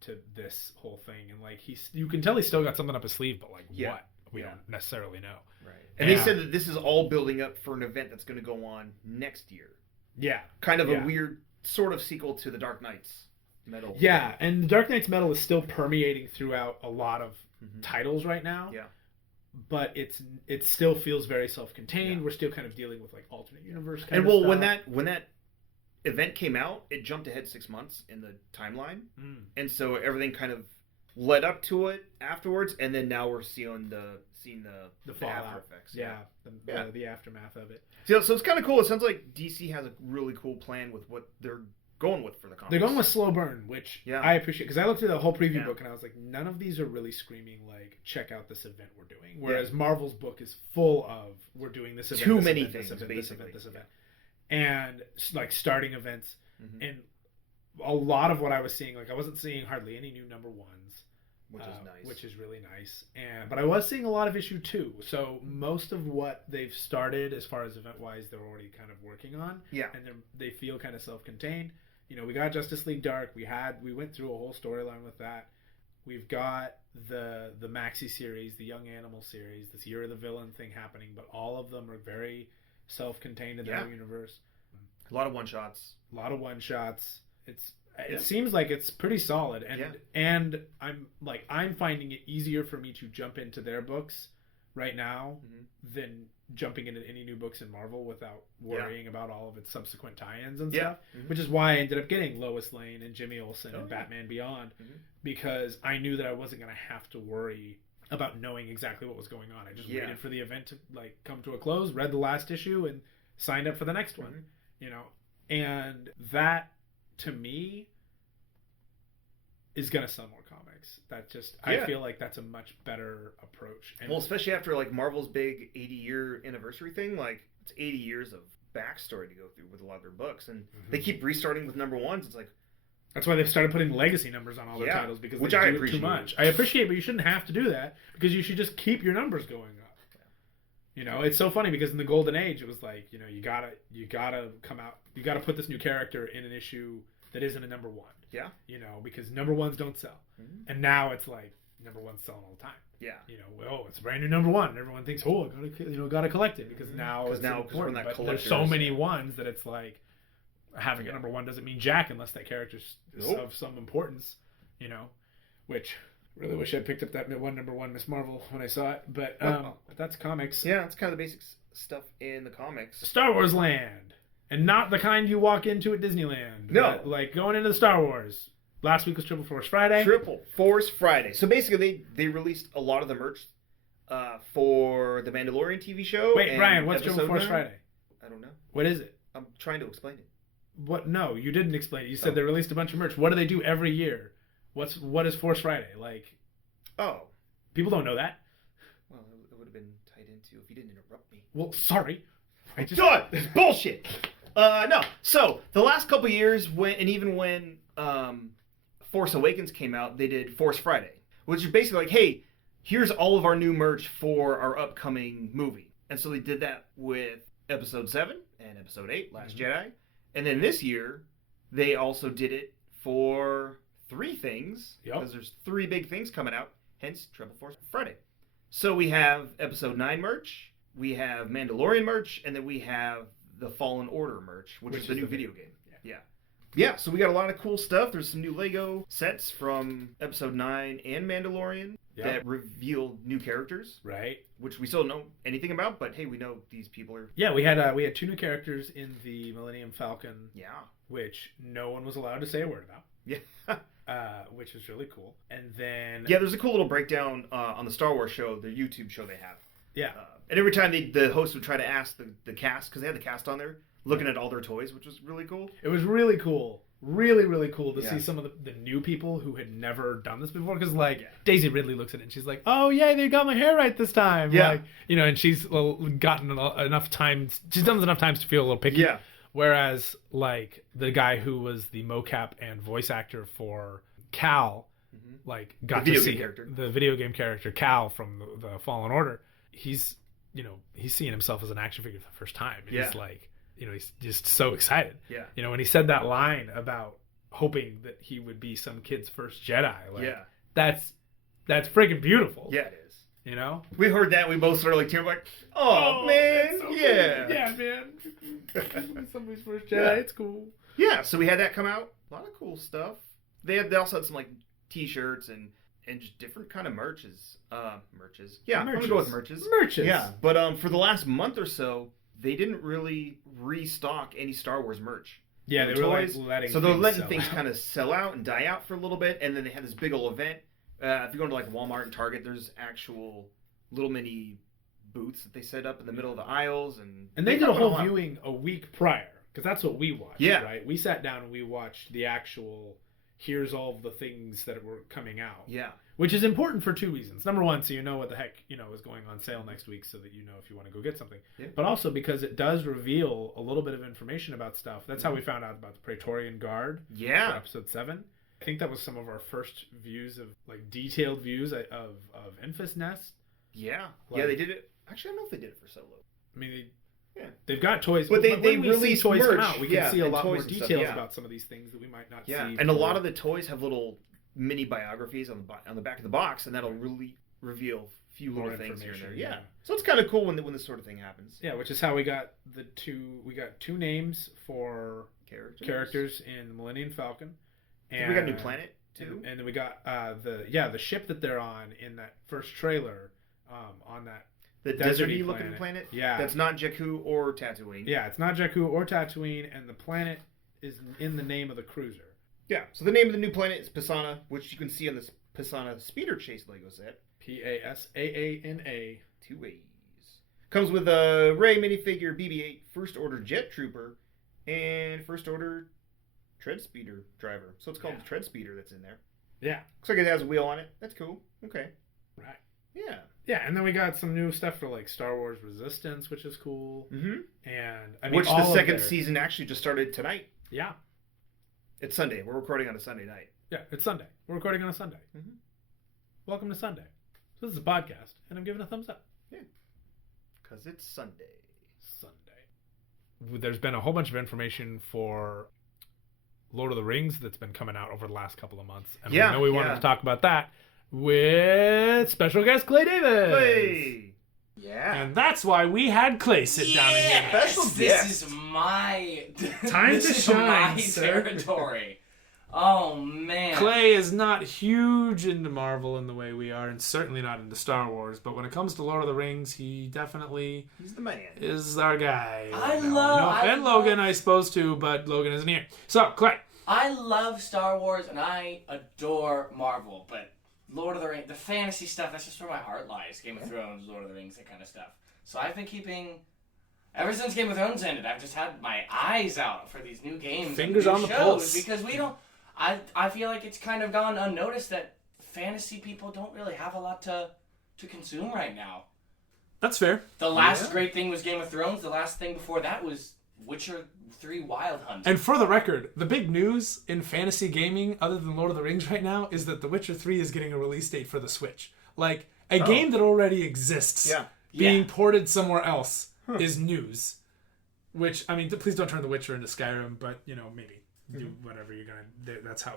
to this whole thing. And like, you can tell he's still got something up his sleeve, but like what we don't necessarily know, right? And they said that this is all building up for an event that's going to go on next year, kind of a weird sort of sequel to the Dark Knights Metal. And the Dark Knight's Metal is still permeating throughout a lot of titles right now. But it still feels very self-contained. We're still kind of dealing with like alternate universe kind of stuff. when that event came out, it jumped ahead 6 months in the timeline, and so everything kind of led up to it afterwards, and then now we're seeing the after effects. The aftermath of it. So it's kind of cool. It sounds like DC has a really cool plan with what they're going with for the comics. They're going with slow burn, which I appreciate, because I looked through the whole preview book and I was like, none of these are really screaming like, check out this event we're doing. Whereas Marvel's book is full of, we're doing this event, too this many event, things, this event, basically. this event, and like starting events. And a lot of what I was seeing, like I wasn't seeing hardly any new number ones, which is nice, which is really nice. But I was seeing a lot of issue 2. So most of what they've started, as far as event wise, they're already kind of working on. Yeah, and they feel kind of self-contained. You know, we got Justice League Dark. We went through a whole storyline with that. We've got the Maxi series, the Young Animal series, this Year of the Villain thing happening, but all of them are very self-contained in their own universe. A lot of one-shots. It seems like it's pretty solid, and I'm finding it easier for me to jump into their books right now than jumping into any new books in Marvel without worrying about all of its subsequent tie-ins and stuff, which is why I ended up getting Lois Lane and Jimmy Olsen and Batman Beyond, because I knew that I wasn't going to have to worry about knowing exactly what was going on. I just waited for the event to like come to a close, read the last issue, and signed up for the next one, you know, and that to me is going to sell more comics. I feel like that's a much better approach. And well, especially after like Marvel's big 80-year anniversary thing, like it's 80 years of backstory to go through with a lot of their books, and they keep restarting with number ones. It's like, that's why they've started putting legacy numbers on all their titles, because which they I do appreciate. Too much. I appreciate, but you shouldn't have to do that, because you should just keep your numbers going up. You know, it's so funny because in the Golden Age, it was like, you know, you gotta come out, you gotta put this new character in an issue that isn't a number 1. Yeah. You know, because number 1s don't sell. And now it's like number 1's selling all the time. Yeah. You know, it's a brand new number 1, and everyone thinks, oh, I gotta collect it, because now it's important. But there's so many ones that it's like having a number 1 doesn't mean jack unless that character's of some importance. You know, which really wish I picked up that number 1 Miss Marvel when I saw it, but that's comics. Yeah, it's kind of the basic stuff in the comics. Star Wars Land. And not the kind you walk into at Disneyland. No. Like going into the Star Wars. Last week was Triple Force Friday. Triple Force Friday. So basically, they released a lot of the merch for the Mandalorian TV show. Wait, Ryan, what's Triple Force Friday? I don't know. What is it? I'm trying to explain it. What? No, you didn't explain it. You said they released a bunch of merch. What do they do every year? What is Force Friday? Like, people don't know that. Well, it would have been tied into if you didn't interrupt me. Well, sorry. Done! It's bullshit! No. So, the last couple years, even when Force Awakens came out, they did Force Friday, which is basically like, hey, here's all of our new merch for our upcoming movie. And so they did that with Episode 7 and Episode 8, Last Jedi. And then this year, they also did it for 3 things, because there's 3 big things coming out, hence Triple Force Friday. So we have Episode 9 merch, we have Mandalorian merch, and then we have the Fallen Order merch, which is the new video game. Yeah, so we got a lot of cool stuff. There's some new Lego sets from Episode 9 and Mandalorian that reveal new characters. Right. Which we still don't know anything about, but hey, we know these people are... Yeah, we had 2 new characters in the Millennium Falcon. Yeah. Which no one was allowed to say a word about. Yeah. Which was really cool. And then... Yeah, there's a cool little breakdown on the Star Wars show, the YouTube show they have. Yeah. And every time the host would try to ask the cast, because they had the cast on there, looking at all their toys, which was really cool. It was really cool. Really, really cool to see some of the new people who had never done this before. Because, Daisy Ridley looks at it and she's like, oh, yeah, they got my hair right this time. Yeah. Like, you know, and she's gotten enough time. She's done this enough times to feel a little picky. Yeah. Whereas, like, the guy who was the mocap and voice actor for Cal, got to see the video game character Cal from the Fallen Order. He's seeing himself as an action figure for the first time. And he's like, he's just so excited. Yeah. You know, when he said that line about hoping that he would be some kid's first Jedi, that's freaking beautiful. Yeah, it is. You know? We heard that, we both started tearing like, oh man, so yeah. Cool. Yeah, man. Somebody's first Jedi, it's cool. Yeah, so we had that come out. A lot of cool stuff. They also had some t-shirts and just different kind of merches. Yeah, I'm gonna go with merches. Yeah, but for the last month or so, they didn't really restock any Star Wars merch. Yeah, they were letting things kind of sell out and die out for a little bit, and then they had this big old event. If you go into Walmart and Target, there's actual little mini booths that they set up in the middle of the aisles, and they did a whole viewing a week prior. Because that's what we watched, right? We sat down and we watched the actual, here's all of the things that were coming out. Yeah. Which is important for 2 reasons. Number one, so you know what the heck, is going on sale next week so that you know if you want to go get something. Yeah. But also because it does reveal a little bit of information about stuff. That's how we found out about the Praetorian Guard for episode 7. I think that was some of our first views of, like, detailed views of Enfys Nest. Yeah. Like, they did it. Actually, I don't know if they did it for Solo. I mean, they've got toys. But they release toys merch. come out, we can see a lot more details about some of these things that we might not see. And a lot of the toys have little mini biographies on the back of the box, and that'll really reveal a few more things here and there. Yeah. So it's kind of cool when this sort of thing happens. Yeah, which is how we got two names for characters in the Millennium Falcon. And we got a new planet too. And then we got the ship that they're on in that first trailer, on that the deserty looking planet. Yeah. That's not Jakku or Tatooine. Yeah, it's not Jakku or Tatooine, and the planet is in the name of the cruiser. Yeah, so the name of the new planet is Pisana, which you can see on this Pisana Speeder Chase Lego set. Pasaana. 2 A's. Comes with a Rey minifigure, BB-8, First Order Jet Trooper, and First Order Tread Speeder driver. So it's called the Tread Speeder that's in there. Yeah. Looks like it has a wheel on it. That's cool. Okay. Right. Yeah. Yeah, and then we got some new stuff for, like, Star Wars Resistance, which is cool. Mm-hmm. And I mean, which the second season actually just started tonight. Yeah. It's Sunday. We're recording on a Sunday night. Yeah, it's Sunday. We're recording on a Sunday. Mm-hmm. Welcome to Sunday. So this is a podcast, and I'm giving a thumbs up. Yeah. Because it's Sunday. There's been a whole bunch of information for Lord of the Rings that's been coming out over the last couple of months. And we know we wanted to talk about that with special guest Clay Davis. Hey! Yeah. And that's why we had Clay sit down in here. Special This guest. is my Time this to is shine, my sir. territory. Oh man. Clay is not huge into Marvel in the way we are, and certainly not into Star Wars. But when it comes to Lord of the Rings, he definitely He's the man. is our guy. I Logan, I suppose too, but Logan isn't here. So Clay, I love Star Wars and I adore Marvel, but Lord of the Rings, the fantasy stuff, that's just where my heart lies. Game of Thrones, Lord of the Rings, that kind of stuff. So I've been keeping, ever since Game of Thrones ended, I've just had my eyes out for these new games. Fingers and on new the shows pulse. Because we don't, I feel like it's kind of gone unnoticed that fantasy people don't really have a lot to consume right now. that's fair. The last great thing was Game of Thrones. The last thing before that was Witcher 3 Wild Hunt. And for the record, the big news in fantasy gaming, other than Lord of the Rings right now, is that The Witcher 3 is getting a release date for the Switch. Like, a game that already exists being ported somewhere else is news. Which, I mean, please don't turn The Witcher into Skyrim, but, maybe do whatever you're gonna.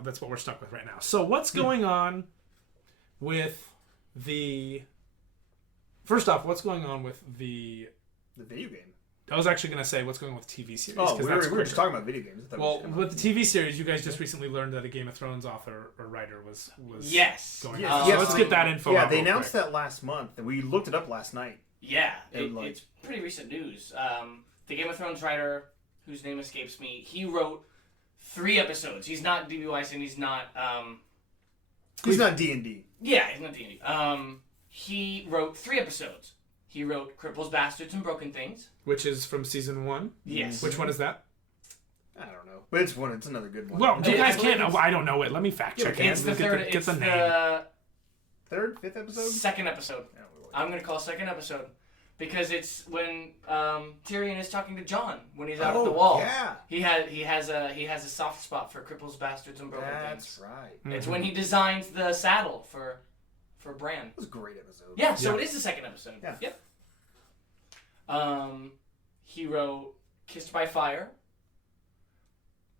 That's what we're stuck with right now. So what's going on with the? First off, what's going on with the video game? I was actually going to say what's going on with TV series. Oh, we were just talking about video games. Well, with the TV series, you guys just recently learned that a Game of Thrones author or writer was yes going yes. on. Yes. So let's get that info. Yeah, out they real announced quick. that last month, and we looked it up last night. Yeah, it's pretty recent news. The Game of Thrones writer, whose name escapes me, he wrote 3 episodes. He's not D.B. Weiss, and he's not. He's not D&D. Yeah, he's not D&D. He wrote 3 episodes. He wrote Cripples, Bastards, and Broken Things. Which is from season 1? Yes. Which one is that? I don't know. But it's another good one. Well, you guys can't. I don't know it. Let me fact check it. It's the third. Get the name. The third, 5th episode? 2nd episode. I'm going to call 2nd episode. Because it's when Tyrion is talking to Jon when he's out at the wall. Yeah. He has a soft spot for Cripples, Bastards, and Broken Things. That's right. It's when he designs the saddle for Bran. It was a great episode. Yeah, so it is the 2nd episode. Yeah. Yep. He wrote Kissed by Fire.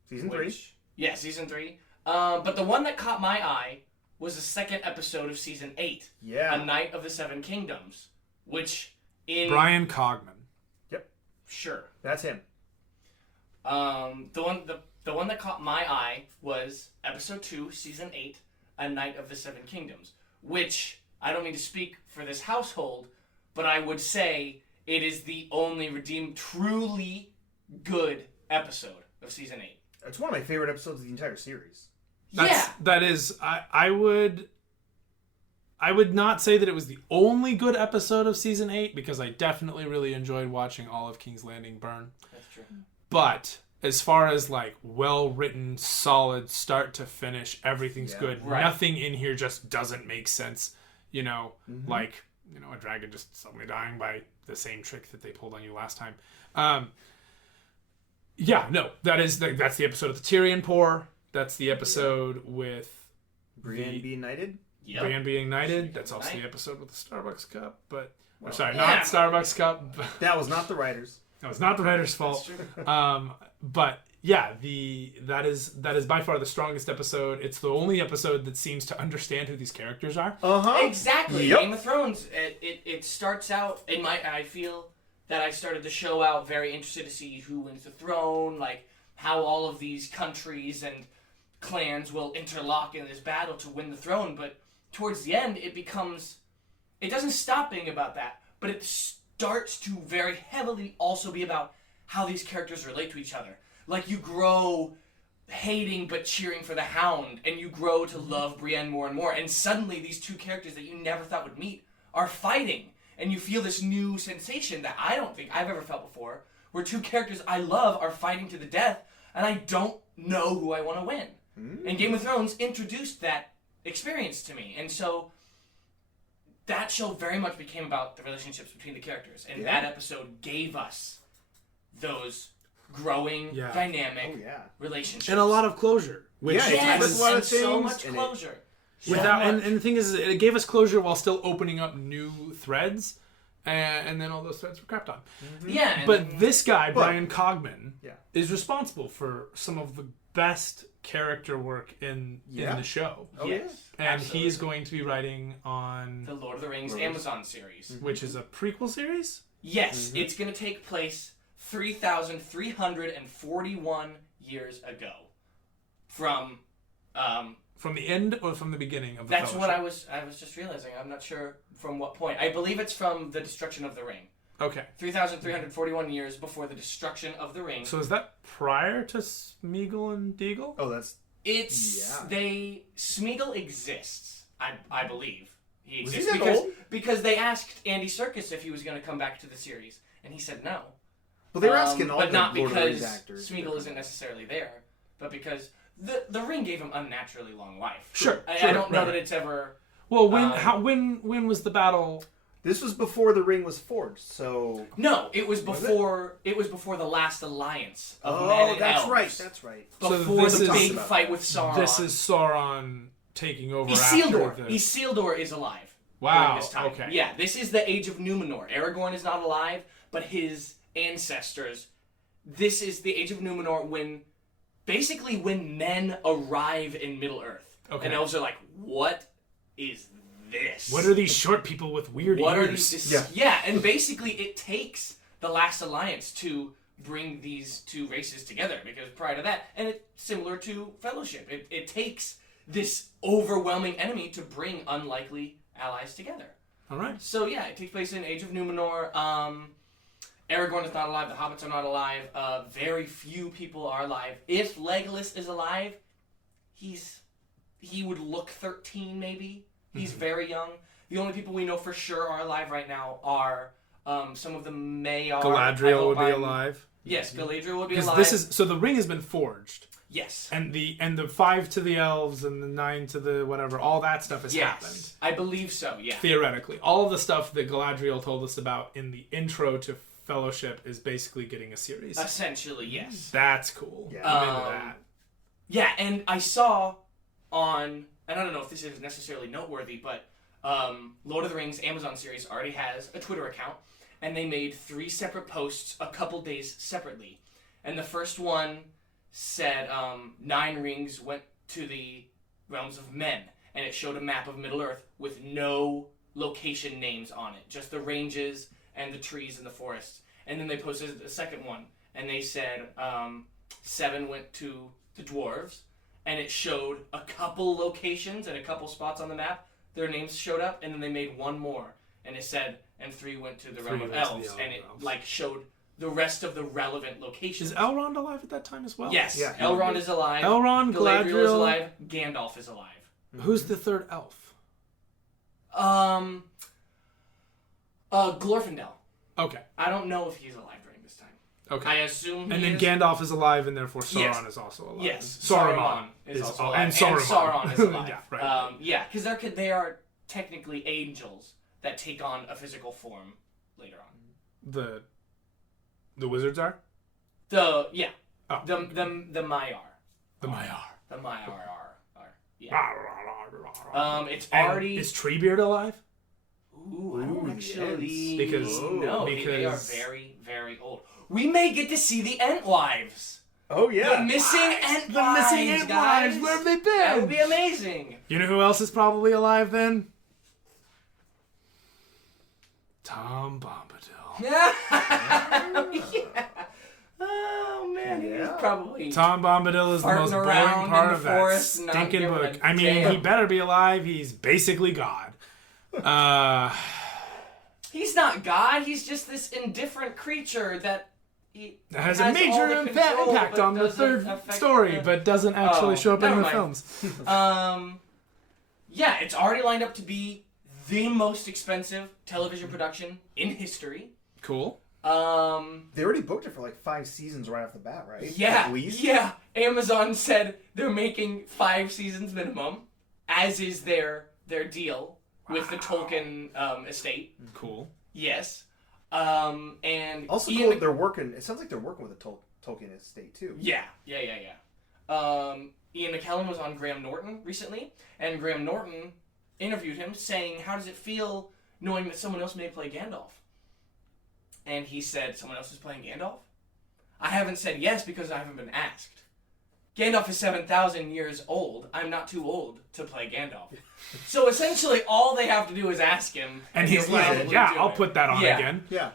Season 3. Yeah, season 3. But the one that caught my eye was the 2nd episode of season 8. Yeah. A Night of the Seven Kingdoms, which Brian Cogman. Yep. Sure. That's him. The one that caught my eye was episode 2, season 8, A Night of the Seven Kingdoms, which I don't mean to speak for this household, but I would say it is the only truly good episode of season 8. It's one of my favorite episodes of the entire series. That is. I would not say that it was the only good episode of season 8 because I definitely really enjoyed watching all of King's Landing burn. That's true. But as far as like well written, solid, start to finish, everything's good. Right. Nothing in here just doesn't make sense. Like a dragon just suddenly dying by the same trick that they pulled on you last time. That's the episode of the Tyrion Pour. That's the episode with Brienne being knighted. Yep. Brienne being knighted. That's also the episode with the Starbucks cup. But not Starbucks cup. That was not the writers. That was not the writer's fault. But yeah, that is by far the strongest episode. It's the only episode that seems to understand who these characters are. Exactly. Yep. Game of Thrones. It starts out I feel that I started the show out very interested to see who wins the throne, like how all of these countries and clans will interlock in this battle to win the throne. But towards the end, it doesn't stop being about that, but it starts to very heavily also be about how these characters relate to each other. Like, you grow hating but cheering for the Hound, and you grow to love Brienne more and more, and suddenly these two characters that you never thought would meet are fighting, and you feel this new sensation that I don't think I've ever felt before, where two characters I love are fighting to the death, and I don't know who I want to win. And Game of Thrones introduced that experience to me, and so that show very much became about the relationships between the characters, and that episode gave us those growing, dynamic relationships. And a lot of closure. So much closure. And the thing is, it gave us closure while still opening up new threads, and then all those threads were crapped on. Yeah. But this guy, Brian Cogman, is responsible for some of the best character work in the show. Yes. And absolutely. he's going to be writing on the Lord of the Rings Amazon series. Which is a prequel series? Yes, it's going to take place 3,341 years ago. From the end or from the beginning of the That's Fellowship? what I was just realizing. I'm not sure from what point. I believe it's from the destruction of the ring. Okay. 3,341 years before the destruction of the ring. So is that prior to Smeagol and Deagle? Oh, that's... Smeagol exists, I believe. He Was exists he that old? because they asked Andy Serkis if he was going to come back to the series, and he said no. Well, they were asking all but the not Lord of the Rings because actors. Smeagol isn't necessarily there, but because the ring gave him unnaturally long life. Sure. I don't know that it's ever. Well, when was the battle? This was before the ring was forged, so... No, it was before the last alliance of men Oh, and that's elves. right, that's right. Before So the this big is- fight with Sauron. This is Sauron taking over Isildur. after the... Isildur is alive. Wow, During this time. okay. Yeah, this is the Age of Numenor. Aragorn is not alive, but his ancestors. This is the Age of Numenor when men arrive in Middle-earth. Okay. And elves are like, what is this? What are these short people with weird What are ears? these? Yeah, and basically it takes the last alliance to bring these two races together, because prior to that, and it's similar to Fellowship, it takes this overwhelming enemy to bring unlikely allies together. All right. So yeah, it takes place in Age of Numenor. Aragorn is not alive. The hobbits are not alive. Very few people are alive. If Legolas is alive, he would look 13 maybe. He's very young. The only people we know for sure are alive right now are some of the Maiar. Galadriel would be alive. Yes, Galadriel would be Because alive. so the ring has been forged. Yes. And the 5 to the elves and the 9 to the whatever, all that stuff has happened. I believe so, yeah. Theoretically. All of the stuff that Galadriel told us about in the intro to Fellowship is basically getting a series. Essentially, yes. That's cool. Yeah. I'm into that. Yeah, and I saw on, and I don't know if this is necessarily noteworthy, but Lord of the Rings Amazon series already has a Twitter account, and they made 3 separate posts a couple days separately. And the first one said 9 rings went to the realms of men, and it showed a map of Middle-earth with no location names on it, just the ranges and the trees and the forests. And then they posted a second one, and they said 7 went to the dwarves, and it showed a couple locations and a couple spots on the map. Their names showed up, and then they made one more, and it said, and 3 went to the realm of elves, and it showed the rest of the relevant locations. Is Elrond alive at that time as well? Yes, Yeah, Elrond is alive. Elrond, Galadriel is Galadriel. alive. Gandalf is alive. Who's the third elf? Glorfindel. Okay. I don't know if he's alive during this time. Okay. I assume and then Gandalf is alive, and therefore Sauron is also alive. Yes. Sauron is also alive. And Sauron is alive. Yeah, right. Because they are technically angels that take on a physical form later on. The wizards are? The Maiar. The Maiar. The Maiar are. Yeah. It's already... Is Treebeard alive? Ooh, I don't actually... Because they are very, very old. We may get to see the Entwives. Oh, yeah. The missing Entwives, The missing Entwives. Where have they been? That would be amazing. You know who else is probably alive then? Tom Bombadil. Yeah. Oh, man. He's probably... Tom Bombadil is the most boring part of that stinking book. I mean, he better be alive. He's basically God. He's not God. He's just this indifferent creature that has a major impact on the third story, but doesn't actually show up in the films. Yeah, it's already lined up to be the most expensive television production in history. Cool. They already booked it for like 5 seasons right off the bat, right? Yeah, At least? yeah. Amazon said they're making 5 seasons minimum, as is their deal with the Tolkien estate. Cool. Yes. And also Ian cool, they're working. It sounds like they're working with the Tolkien estate too. Yeah. Ian McKellen was on Graham Norton recently, and Graham Norton interviewed him saying, "How does it feel knowing that someone else may play Gandalf?" And he said, "Someone else is playing Gandalf? I haven't said yes because I haven't been asked. Gandalf is 7,000 years old. I'm not too old to play Gandalf." So essentially, all they have to do is ask him, and he's like, "Yeah, I'll put that on again." Yeah.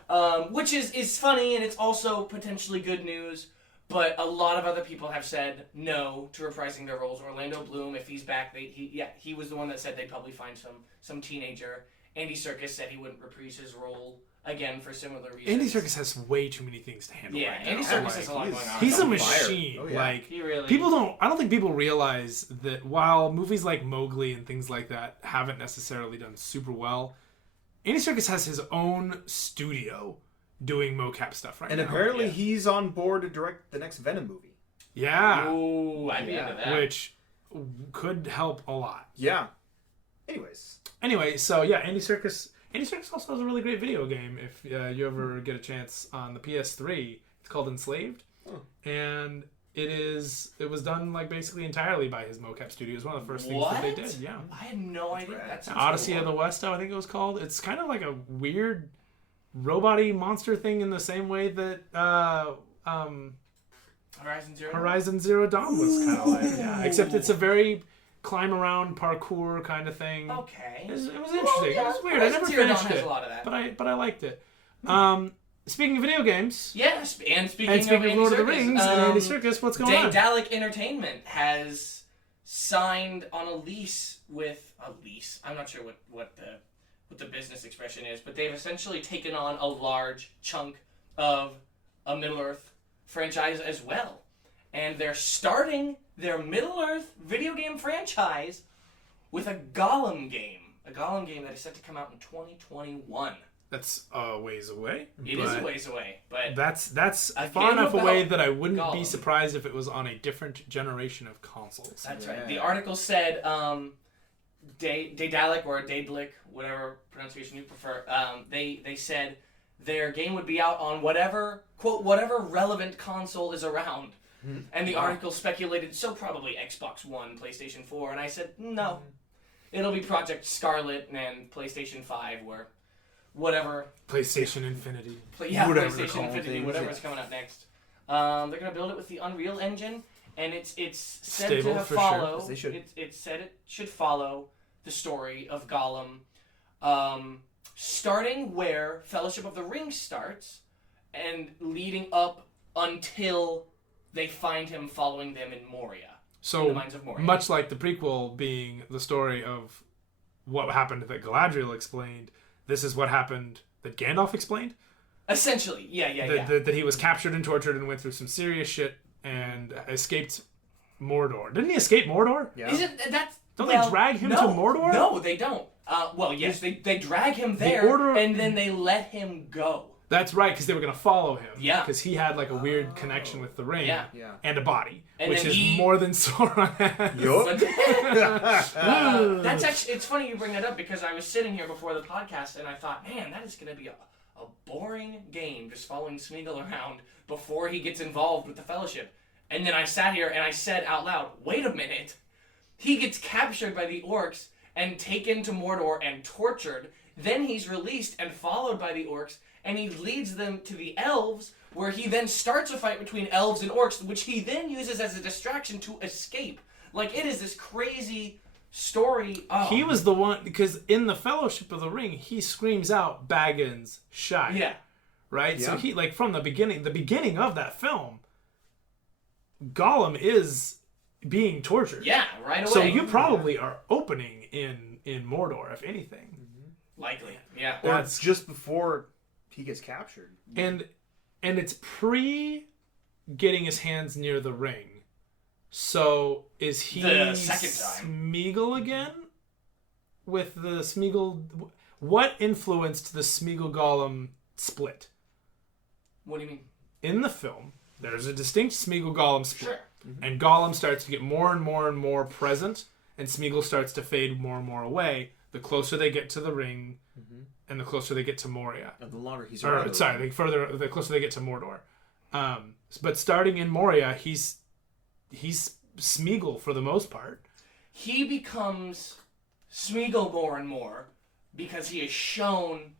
Which is funny, and it's also potentially good news. But a lot of other people have said no to reprising their roles. Orlando Bloom, if he's back, he was the one that said they'd probably find some teenager. Andy Serkis said he wouldn't reprise his role again for similar reasons. Andy Serkis has way too many things to handle right now. Andy Serkis has a lot going on. He's a machine. Oh, yeah. Like, he really... I don't think people realize that while movies like Mowgli and things like that haven't necessarily done super well, Andy Serkis has his own studio doing mocap stuff right now. And apparently he's on board to direct the next Venom movie. Yeah. Ooh, I'd be into that. Which could help a lot. Yeah. Anyway, so yeah, Andy Serkis also has a really great video game if you ever get a chance on the PS3. It's called Enslaved. Oh. And it was done like basically entirely by his mocap studio. It was one of the first things that they did. Yeah. I had no idea. That's Odyssey of the West, I think it was called. It's kind of like a weird robot-y monster thing in the same way that Horizon Zero Dawn was kind of like. Yeah. Except it's a very climb around parkour kind of thing. Okay. It was interesting. Yeah. It was weird. I never finished it. But I liked it. Speaking of video games. Yes, and speaking of Lord of the Rings and Andy Serkis, what's going on? Daedalic Entertainment has signed on a lease with I'm not sure what the business expression is, but they've essentially taken on a large chunk of a Middle-earth franchise as well. And they're starting their Middle-earth video game franchise with a Gollum game. A Gollum game that is set to come out in 2021. That's a ways away. It is a ways away, but that's far enough away that I wouldn't be surprised if it was on a different generation of consoles. That's right. The article said Daedalic or Daedalic, whatever pronunciation you prefer, they said their game would be out on whatever relevant console is around. And the article speculated, so probably Xbox One, PlayStation 4, and I said, no. It'll be Project Scarlet and PlayStation 5, or whatever. PlayStation Infinity. PlayStation Infinity, whatever's coming up next. They're going to build it with the Unreal Engine, and it's said stable, to follow. Sure. They should. It said it should follow the story of Gollum, starting where Fellowship of the Ring starts, and leading up until they find him following them in Moria. So, in the Mines of Moria. Much like the prequel being the story of what happened that Galadriel explained, this is what happened that Gandalf explained? Essentially, yeah. That he was captured and tortured and went through some serious shit and escaped Mordor. Didn't he escape Mordor? Yeah. Don't they drag him to Mordor? No, they don't. Well, yes, they drag him there, and then they let him go. That's right, because they were going to follow him. Yeah. Because he had like a weird connection with the ring. Yeah. And a body, And which then is more than Sauron has. That's actually, it's funny you bring that up because I was sitting here before the podcast and I thought, man, that is going to be a boring game just following Smeagol around before he gets involved with the Fellowship. And then I sat here and I said out loud, wait a minute. He gets captured by the orcs and taken to Mordor and tortured. Then he's released and followed by the orcs, and he leads them to the elves, where he then starts a fight between elves and orcs, which he then uses as a distraction to escape. Like, it is this crazy story. Oh. He was the one, because in the Fellowship of the Ring, he screams out Baggins, Shire. Yeah. Right? Yeah. So he, like, from the beginning of that film, Gollum is being tortured. Yeah, right away. So you probably are opening in Mordor, if anything. Likely, yeah. Or it's just before he gets captured. And it's pre getting his hands near the ring. So is he the second time Smeagol again? With the Smeagol, what influenced the Smeagol Gollum split? What do you mean? In the film, there's a distinct Smeagol Gollum split. Sure. And Gollum starts to get more and more and more present, and Smeagol starts to fade more and more away the closer they get to the ring, and the closer they get to Moria. And the longer he's around. The closer they get to Mordor. But starting in Moria, he's Smeagol for the most part. He becomes Smeagol more and more because he has shown,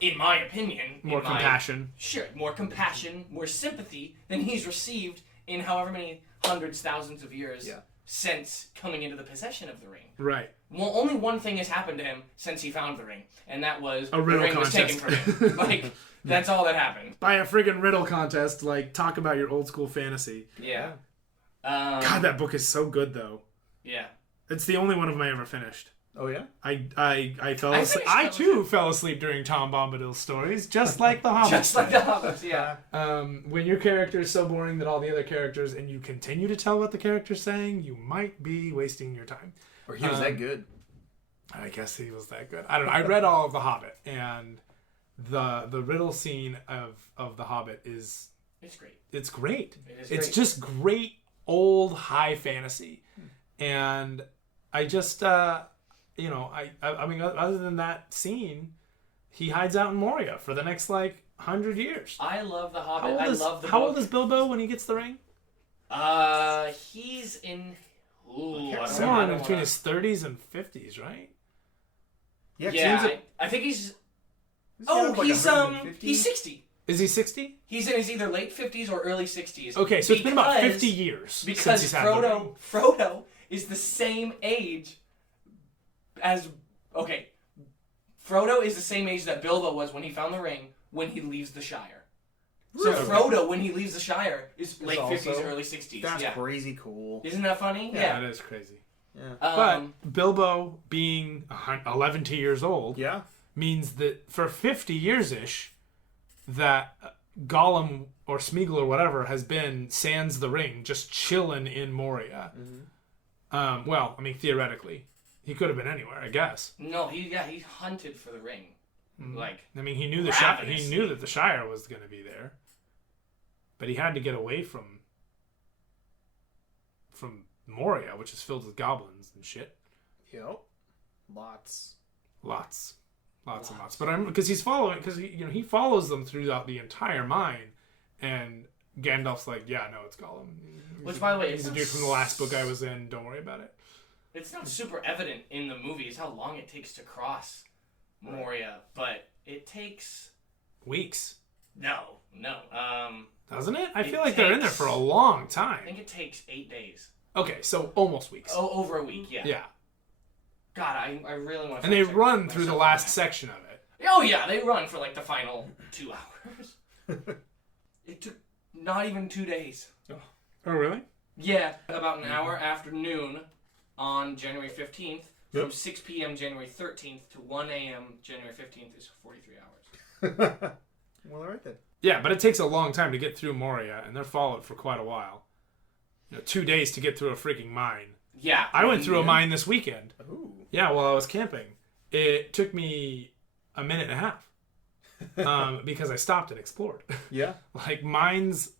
in my opinion, more compassion. Sure, more compassion, more sympathy than he's received in however many hundreds, thousands of years since coming into the possession of the ring. Right. Well, only one thing has happened to him since he found the ring, and that was a riddle the ring contest. was taken from him. Like, that's all that happened. By a friggin' riddle contest, like, talk about your old school fantasy. Yeah. God, that book is so good, though. Yeah. It's the only one of them I ever finished. Oh, yeah? I fell asleep. I, too, fell asleep during Tom Bombadil's stories, just like the Hobbits. Just like the Hobbits, yeah. When your character is so boring that all the other characters, and you continue to tell what the character's saying, you might be wasting your time. Or he was that good. I guess he was that good. I don't know. I read all of The Hobbit, and the riddle scene of The Hobbit is... It's great. It's great. It's just great old high fantasy. And I just... I mean, other than that scene, he hides out in Moria for the next, 100 years. I love The Hobbit. I love the book. How old is Bilbo when he gets the ring? He's in... Somewhere in between his 30s and 50s, right? Yeah, I think he's... he's 60. Is he 60? He's in his either late 50s or early 60s. Okay, so it's been about 50 years because since he's had the ring. Frodo is the same age as... Okay, Frodo is the same age that Bilbo was when he found the ring when he leaves the Shire. Really? So Frodo, when he leaves the Shire, is late 50s, early 60s. That's crazy cool. Isn't that funny? Yeah, that is crazy. Yeah. But Bilbo being 11 years old means that for 50 years-ish, that Gollum or Smeagol or whatever has been sans the ring, just chilling in Moria. Well, I mean, theoretically. He could have been anywhere, I guess. No, he hunted for the ring. I mean, he knew he knew that the Shire was going to be there, but he had to get away from Moria, which is filled with goblins and shit. Yep, lots and lots. But because he follows them throughout the entire mine, and Gandalf's like, yeah, no, it's Gollum. Which, by the way, he's a dude from the last book I was in. Don't worry about it. It's not super evident in the movies how long it takes to cross Moria, but it takes... Weeks. No. Doesn't it? I feel like they're in there for a long time. I think it takes 8 days. Okay, so almost weeks. Oh, over a week, yeah. Yeah. God, I really want to... And they run through the last section of it. Oh, yeah, they run for, the final 2 hours. It took not even 2 days. Oh, really? Yeah, about an hour after noon on January 15th, from 6 p.m. January 13th to 1 a.m. January 15th is 43 hours. Well, all right then. Yeah, but it takes a long time to get through Moria, and they're followed for quite a while. 2 days to get through a freaking mine. Yeah. I went through a mine this weekend. Ooh. Yeah, while I was camping. It took me a minute and a half. because I stopped and explored. Yeah. Like mines.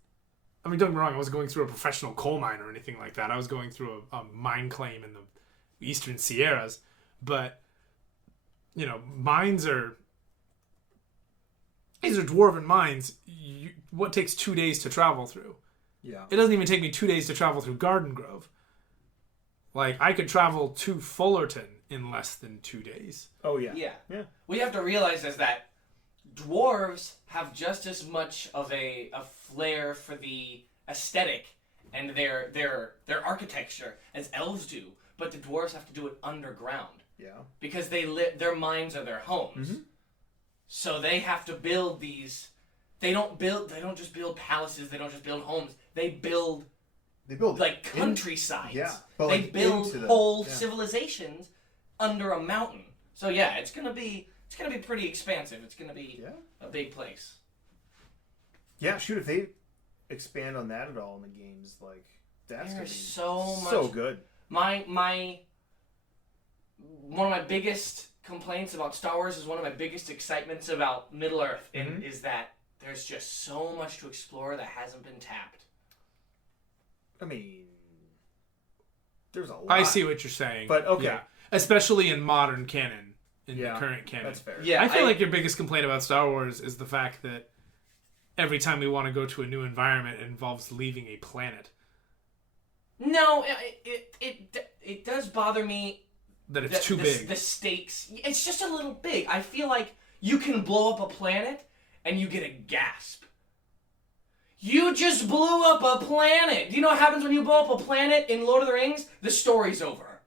I mean, don't get me wrong. I wasn't going through a professional coal mine or anything like that. I was going through a mine claim in the Eastern Sierras, but mines are. These are dwarven mines. What takes 2 days to travel through? Yeah. It doesn't even take me 2 days to travel through Garden Grove. Like, I could travel to Fullerton in less than 2 days. Oh, yeah. Yeah. Yeah. What you have to realize is that dwarves have just as much of a flair for the aesthetic and their architecture as elves do, but the dwarves have to do it underground. Yeah. Because their mines are their homes. Mm-hmm. So they have to build these. They don't just build palaces. They don't just build homes. They build like countrysides. They build whole civilizations under a mountain. So yeah, it's gonna be pretty expansive. It's gonna be a big place. Yeah, shoot, if they expand on that at all in the games, like that's gonna be so good. One of my biggest complaints about Star Wars is one of my biggest excitements about Middle Earth, and is that there's just so much to explore that hasn't been tapped. I mean, there's a lot. I see what you're saying. But, okay. Yeah. Especially in modern canon, in the current canon. That's fair. Yeah, I feel like your biggest complaint about Star Wars is the fact that every time we want to go to a new environment, it involves leaving a planet. No, it does bother me that it's too big. The stakes, it's just a little big. I feel like you can blow up a planet and you get a gasp. You just blew up a planet. Do you know what happens when you blow up a planet in Lord of the Rings? The story's over.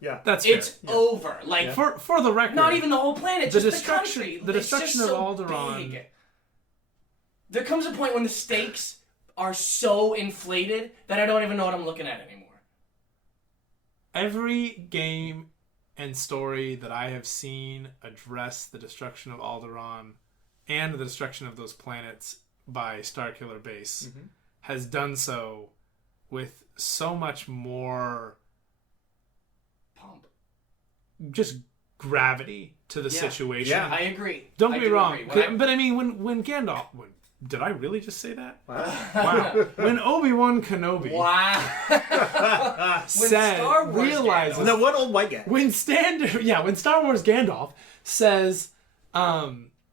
Yeah, that's fair. It's over. Like for the record, not even the whole planet, just the country. The destruction of Alderaan. Big. There comes a point when the stakes are so inflated that I don't even know what I'm looking at anymore. Every game and story that I have seen address the destruction of Alderaan and the destruction of those planets by Starkiller Base has done so with so much more pomp, just gravity to the situation. Yeah, I agree. Don't get me wrong, but I mean, when Gandalf... Did I really just say that? Wow. When Obi-Wan Kenobi realizes... Now, what old white guy? When Star Wars Gandalf says,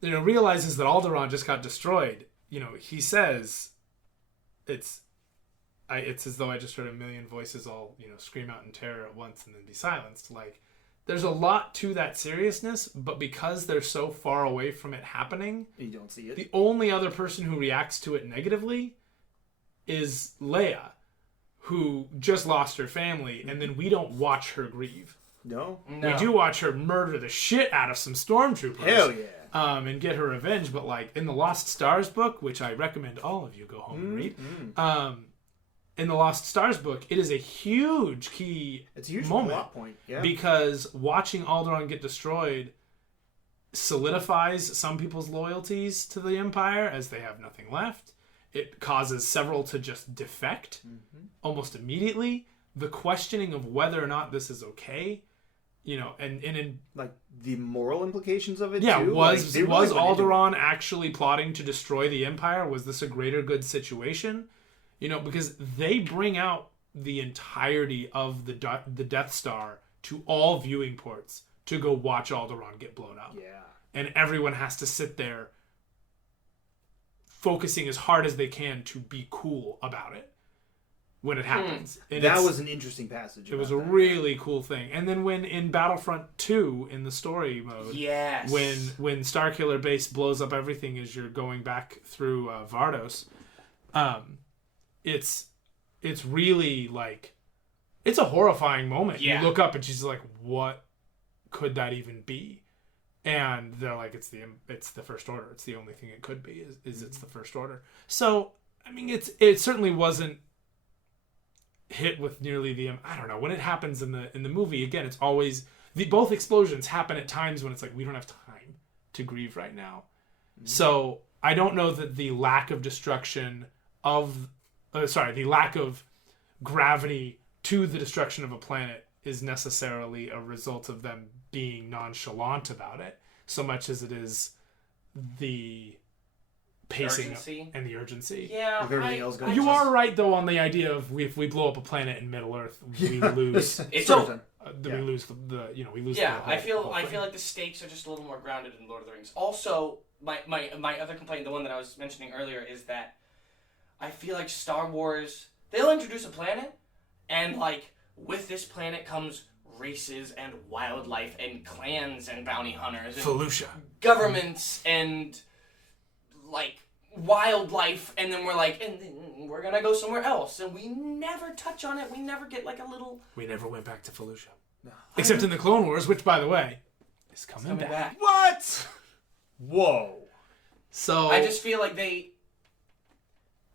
realizes that Alderaan just got destroyed, he says, it's as though I just heard a million voices all, scream out in terror at once and then be silenced. Like, there's a lot to that seriousness, but because they're so far away from it happening, you don't see it. The only other person who reacts to it negatively is Leia, who just lost her family, and then we don't watch her grieve. No. We do watch her murder the shit out of some stormtroopers. Hell yeah. And get her revenge, but like in the Lost Stars book, which I recommend all of you go home and read, in the Lost Stars book, it is a huge key It's a huge moment plot point, because watching Alderaan get destroyed solidifies some people's loyalties to the Empire as they have nothing left. It causes several to just defect almost immediately. The questioning of whether or not this is okay, and in like the moral implications of it. Yeah, too? was Alderaan actually plotting to destroy the Empire? Was this a greater good situation? Because they bring out the entirety of the Death Star to all viewing ports to go watch Alderaan get blown up. Yeah. And everyone has to sit there focusing as hard as they can to be cool about it when it happens. And that was an interesting passage. It was a really cool thing. And then when in Battlefront 2 in the story mode, when Starkiller Base blows up everything as you're going back through Vardos, it's really like it's a horrifying moment. You look up and she's like, what could that even be? And they're like, it's the First Order. It's the only thing it could be is it's the First Order. So I mean, it certainly wasn't hit with nearly the I don't know, when it happens in the movie again, it's always both explosions happen at times when it's like we don't have time to grieve right now. So I don't know that the lack of destruction of the lack of gravity to the destruction of a planet is necessarily a result of them being nonchalant about it. so much as it is the pacing Urgency. and the urgency. Yeah, With everything else going You on. are right though on the idea of if we blow up a planet in Middle Earth, we lose. It's Sort of so. thing. We lose the we lose. Yeah, the whole, I feel whole I thing. feel like the stakes are just a little more grounded in Lord of the Rings. Also, my other complaint, the one that I was mentioning earlier, is that I feel like Star Wars, they'll introduce a planet, and like with this planet comes races and wildlife and clans and bounty hunters and Felucia. governments and like wildlife, and then we're like, and then we're gonna go somewhere else, and we never touch on it. We never get like a little. We never went back to Felucia, except in the Clone Wars, which, by the way, is coming back. What? Whoa. So I just feel like they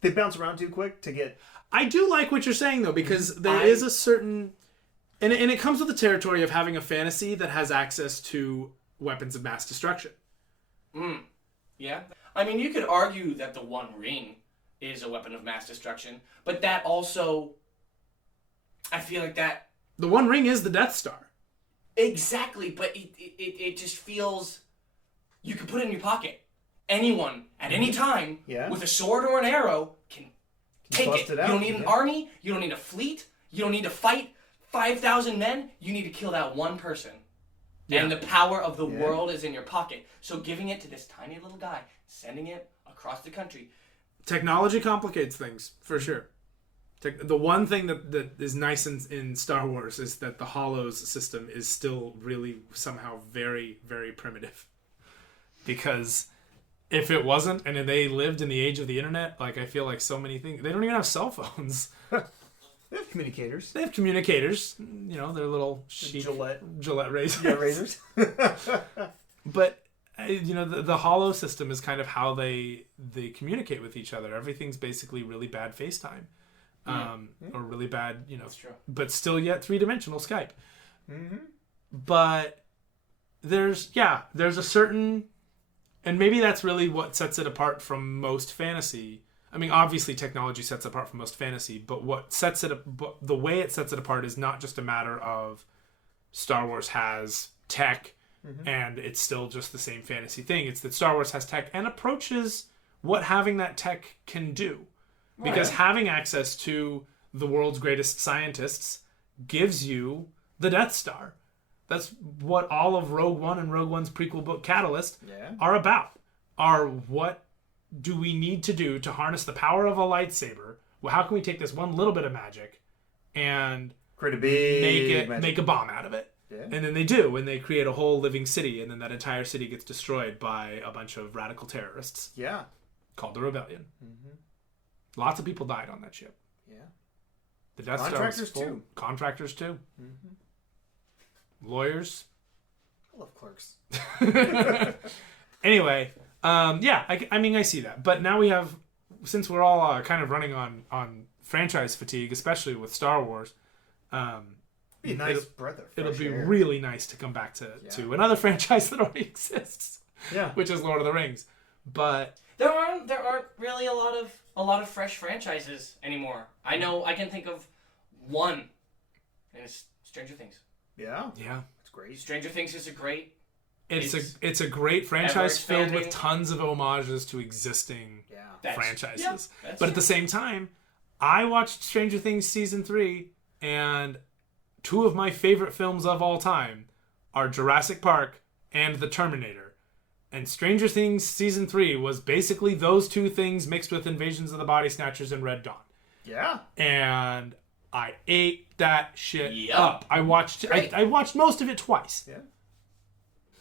bounce around too quick to get. I do like what you're saying though, because there is a certain, and it comes with the territory of having a fantasy that has access to weapons of mass destruction. Yeah. I mean, you could argue that the One Ring is a weapon of mass destruction, but that also, I feel like that... The One Ring is the Death Star. Exactly, but it just feels... You can put it in your pocket. Anyone, at any time, with a sword or an arrow, can take bust it. it out, You don't need an army, you don't need a fleet, you don't need to fight 5,000 men, you need to kill that one person. Yeah. And the power of the world is in your pocket. So giving it to this tiny little guy, sending it across the country. Technology complicates things, for sure. The one thing that is nice in Star Wars is that the Hollows system is still really somehow very, very primitive. Because if it wasn't, and if they lived in the age of the internet, like I feel like so many things, they don't even have cell phones. They have communicators. They have communicators, you know, their little Gillette razors. Yeah, razors. But you know, the Hollow system is kind of how they communicate with each other. Everything's basically really bad FaceTime, or really bad, you know, That's true. but still yet 3-dimensional Skype. Mm-hmm. But there's a certain, and maybe that's really what sets it apart from most fantasy. I mean, obviously technology sets it apart from most fantasy, but the way it sets it apart is not just a matter of Star Wars has tech and it's still just the same fantasy thing. It's that Star Wars has tech and approaches what having that tech can do. Because having access to the world's greatest scientists gives you the Death Star. That's what all of Rogue One and Rogue One's prequel book Catalyst are about. Are what do we need to do to harness the power of a lightsaber? Well, how can we take this one little bit of magic and create a big make a bomb out of it? Yeah. And then they do, and they create a whole living city, and then that entire city gets destroyed by a bunch of radical terrorists. Yeah. Called the Rebellion. Mm-hmm. Lots of people died on that ship. Yeah. The Death Star was full. Too. Contractors too. Mm-hmm. Lawyers. I love clerks. Anyway, I mean, I see that. But now we have, since we're all kind of running on franchise fatigue, especially with Star Wars, be a nice breath of fresh it'll be air. really nice to come back to another franchise that already exists. Yeah. Which is Lord of the Rings. But there aren't really a lot of fresh franchises anymore. I know I can think of one, and it's Stranger Things. Yeah. Yeah. It's great. Stranger Things is a great. It's a great franchise filled with tons of homages to existing franchises. But at the same time, I watched Stranger Things season 3, and 2 of my favorite films of all time are Jurassic Park and The Terminator. And Stranger Things season 3 was basically those 2 things mixed with Invasions of the Body Snatchers and Red Dawn. Yeah. And I ate that shit up. I watched most of it twice. Yeah.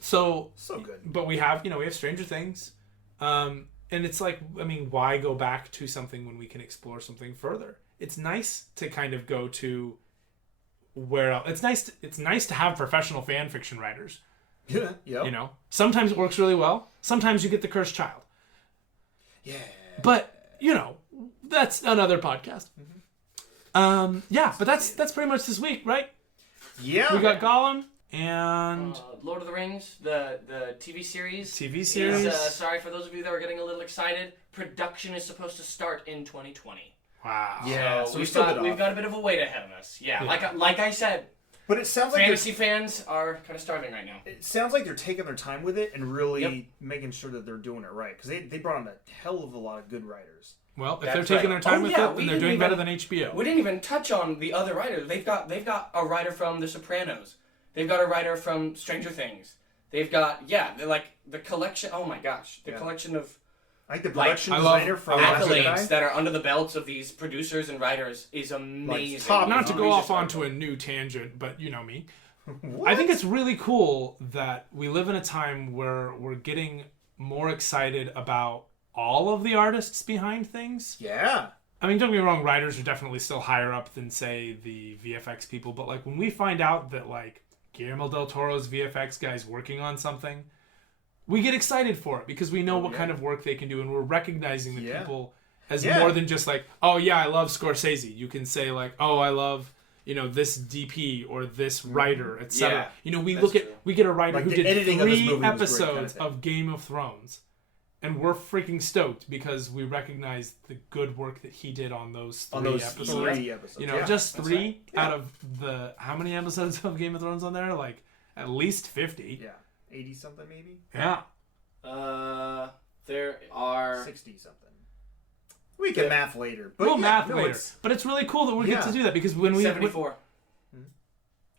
So good. But we have Stranger Things. And it's like, I mean, why go back to something when we can explore something further? It's nice to kind of go to where else. It's nice to have professional fan fiction writers. Yeah. Yep. You know, sometimes it works really well. Sometimes you get the cursed child. Yeah. But that's another podcast. Mm-hmm. But that's pretty much this week, right? Yeah. We got Gollum and Lord of the Rings, the TV series. Sorry for those of you that are getting a little excited. Production is supposed to start in 2020. Wow. Yeah. So we've got a bit of a wait ahead of us. Yeah. Like I said, But it sounds like fantasy fans are kind of starving right now. It sounds like they're taking their time with it and really making sure that they're doing it right. Because they brought on a hell of a lot of good writers. Well, if they're taking their time with it, then they're doing better than HBO. We didn't even touch on the other writers. They've got a writer from The Sopranos. They've got a writer from Stranger Things. They've got like the collection. Oh my gosh, the collection of like the production designer from accolades that are under the belts of these producers and writers is amazing. Not to go off onto a new tangent, but you know me. I think it's really cool that we live in a time where we're getting more excited about all of the artists behind things. Yeah. I mean, don't get me wrong, writers are definitely still higher up than, say, the VFX people, but like when we find out that like Guillermo del Toro's VFX guy's working on something, we get excited for it because we know what kind of work they can do, and we're recognizing the people as more than just like, oh yeah, I love Scorsese. You can say like, oh, I love, this DP or this writer, etc. We get a writer who did 3 episodes of Game of Thrones, and we're freaking stoked because we recognize the good work that he did on those 3 episodes. 3 episodes. Just 3 out of the how many episodes of Game of Thrones on there? Like at least 50. Yeah. 80 something maybe? Yeah. There are 60 something. We can math later. But we'll math later. But it's really cool that we get to do that because when we 74.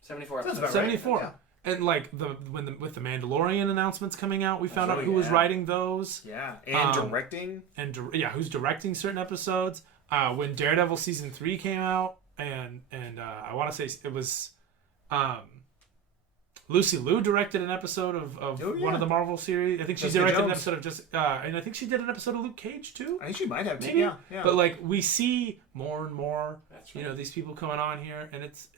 74 episodes. 74. Right. Yeah. And like with the Mandalorian announcements coming out, we found out who was writing those. Yeah. And directing. And who's directing certain episodes. When Daredevil season 3 came out, and I want to say it was Lucy Liu directed an episode of one of the Marvel series. I think she directed an episode of and I think she did an episode of Luke Cage too. I think she might have, maybe. Yeah. But like we see more and more, these people coming on here, and it's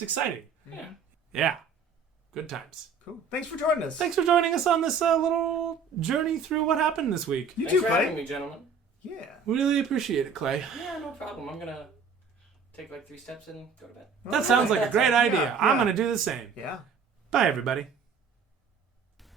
exciting. Yeah. Yeah. Good times. Cool. Thanks for joining us. Thanks for joining us on this little journey through what happened this week. You Thanks too, for Clay. having me, gentlemen. Yeah. We really appreciate it, Clay. Yeah, no problem. I'm gonna take like 3 steps and go to bed. That sounds like a great idea. Yeah. I'm gonna do the same. Yeah. Bye, everybody.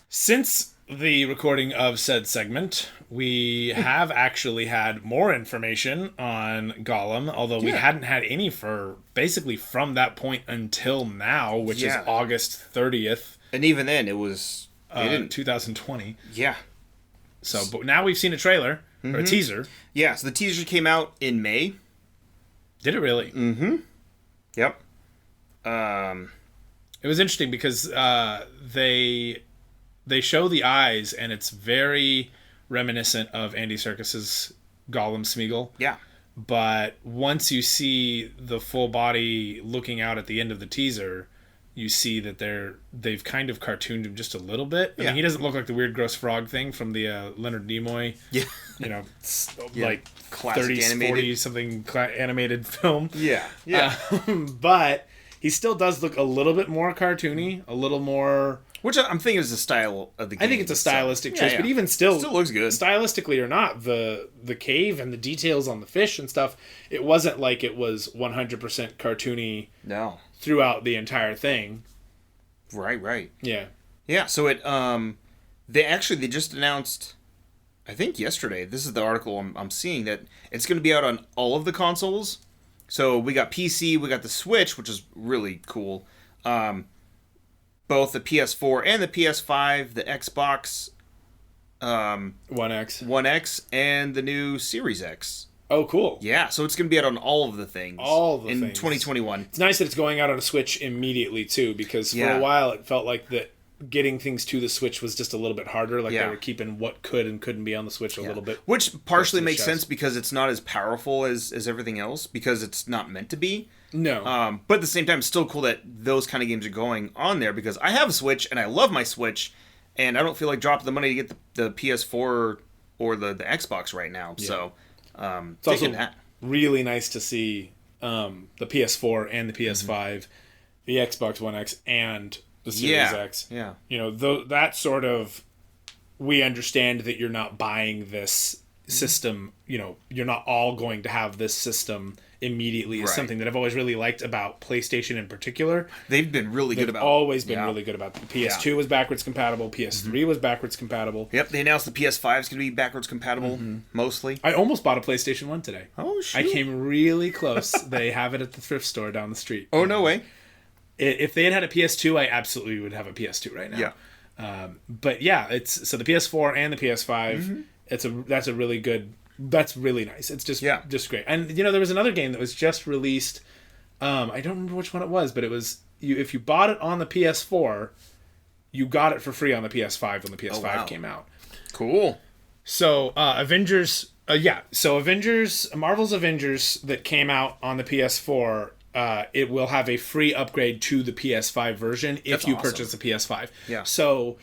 Since the recording of said segment, we have actually had more information on Gollum, although we hadn't had any for basically from that point until now, which is August 30th. And even then, it was 2020. Yeah. So, but now we've seen a trailer, or a teaser. Yeah, so the teaser came out in May. Did it really? Mm-hmm. Yep. It was interesting because they show the eyes, and it's very reminiscent of Andy Serkis's Gollum Smeagol. Yeah. But once you see the full body looking out at the end of the teaser, you see that they've kind of cartooned him just a little bit. I mean, he doesn't look like the weird gross frog thing from the Leonard Nimoy, like classic 30s, animated 40s something animated film. Yeah. But he still does look a little bit more cartoony, a little more. Which I'm thinking is the style of the game. I think it's a stylistic choice, but even still looks good. Stylistically or not, the cave and the details on the fish and stuff, it wasn't like it was 100% cartoony throughout the entire thing. Right. Yeah. Yeah, so they just announced, I think yesterday, this is the article I'm seeing, that it's going to be out on all of the consoles. So we got PC, we got the Switch, which is really cool. Both the PS4 and the PS5, the Xbox One X, and the new Series X. Oh, cool. Yeah, so it's going to be out on all of the things. In 2021. It's nice that it's going out on a Switch immediately, too, because for a while it felt like that getting things to the Switch was just a little bit harder. Like they were keeping what could and couldn't be on the Switch a little bit. Which partially makes sense because it's not as powerful as everything else, because it's not meant to be. No. But at the same time, it's still cool that those kind of games are going on there, because I have a Switch and I love my Switch, and I don't feel like dropping the money to get the PS4 or the Xbox right now. Yeah. So it's also really nice to see the PS4 and the PS5, the Xbox One X, and the Series X. Yeah. That sort of, we understand that you're not buying this system, you're not all going to have this system immediately is something that I've always really liked about PlayStation in particular. They've been really good about it. Always been really good about it. The PS2 was backwards compatible. PS3 was backwards compatible. Yep, they announced the PS5 is going to be backwards compatible, mostly. I almost bought a PlayStation 1 today. Oh, shoot. I came really close. They have it at the thrift store down the street. Oh, no way. if they had a PS2, I absolutely would have a PS2 right now. Yeah. But yeah, it's so the PS4 and the PS5. That's really nice. It's just great. And there was another game that was just released. I don't remember which one it was, but it was if you bought it on the PS4, you got it for free on the PS5 when the PS5 came out. Cool. So Avengers, Marvel's Avengers that came out on the PS4. It will have a free upgrade to the PS5 version if you purchase the PS5. Yeah. So,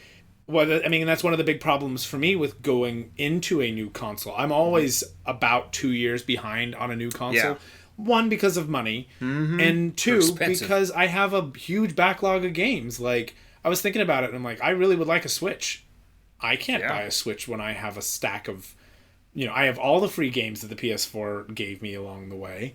that's one of the big problems for me with going into a new console. I'm always about 2 years behind on a new console. Yeah. One, because of money, and two, because I have a huge backlog of games. Like, I was thinking about it, and I'm like, I really would like a Switch. I can't buy a Switch when I have a stack of, I have all the free games that the PS4 gave me along the way.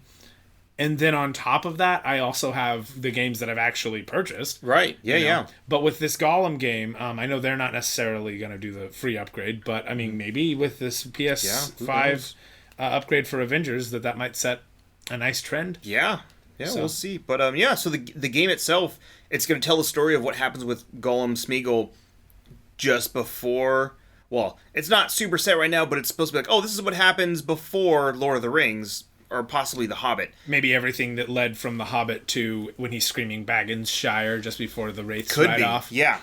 And then on top of that, I also have the games that I've actually purchased. Right. Yeah, yeah. But with this Gollum game, I know they're not necessarily going to do the free upgrade, but maybe with this PS5 upgrade for Avengers, that might set a nice trend. Yeah. Yeah, so. We'll see. But so the game itself, it's going to tell the story of what happens with Gollum Smeagol just before. Well, it's not super set right now, but it's supposed to be like, this is what happens before Lord of the Rings. Or possibly The Hobbit. Maybe everything that led from The Hobbit to when he's screaming Bagginsshire just before the wraiths ride off. Yeah.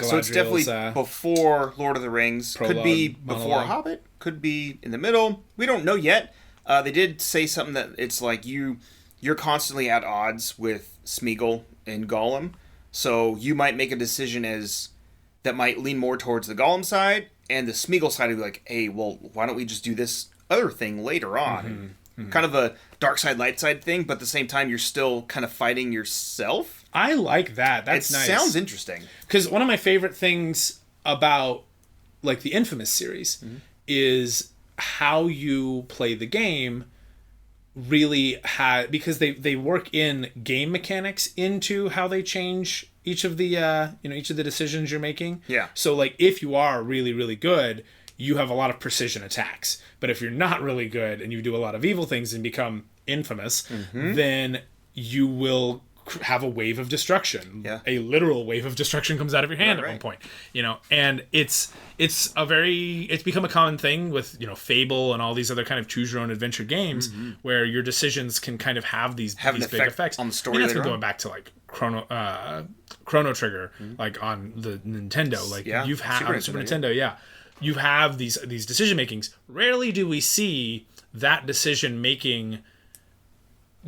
So it's definitely before Lord of the Rings. Could be before Hobbit. Could be in the middle. We don't know yet. They did say something that it's like you're constantly at odds with Smeagol and Gollum. So you might make a decision that might lean more towards the Gollum side. And the Smeagol side would be like, hey, well, why don't we just do this other thing later on? Mm-hmm. Kind of a dark side, light side thing, but at the same time, you're still kind of fighting yourself. I like that. That's nice. It sounds interesting. Because one of my favorite things about, like, the Infamous series is how you play the game really because they work in game mechanics into how they change each of the decisions you're making. Yeah. So, like, if you are really, really good, you have a lot of precision attacks. But if you're not really good and you do a lot of evil things and become infamous, then you will have a wave of destruction. Yeah. A literal wave of destruction comes out of your hand at one point. And it's become a common thing with, Fable and all these other kind of choose your own adventure games where your decisions can kind of have these big effects on the story. That's been going back to like Chrono Trigger, like on the Nintendo. Like you've had on Super Nintendo, you have these decision makings. Rarely do we see that decision making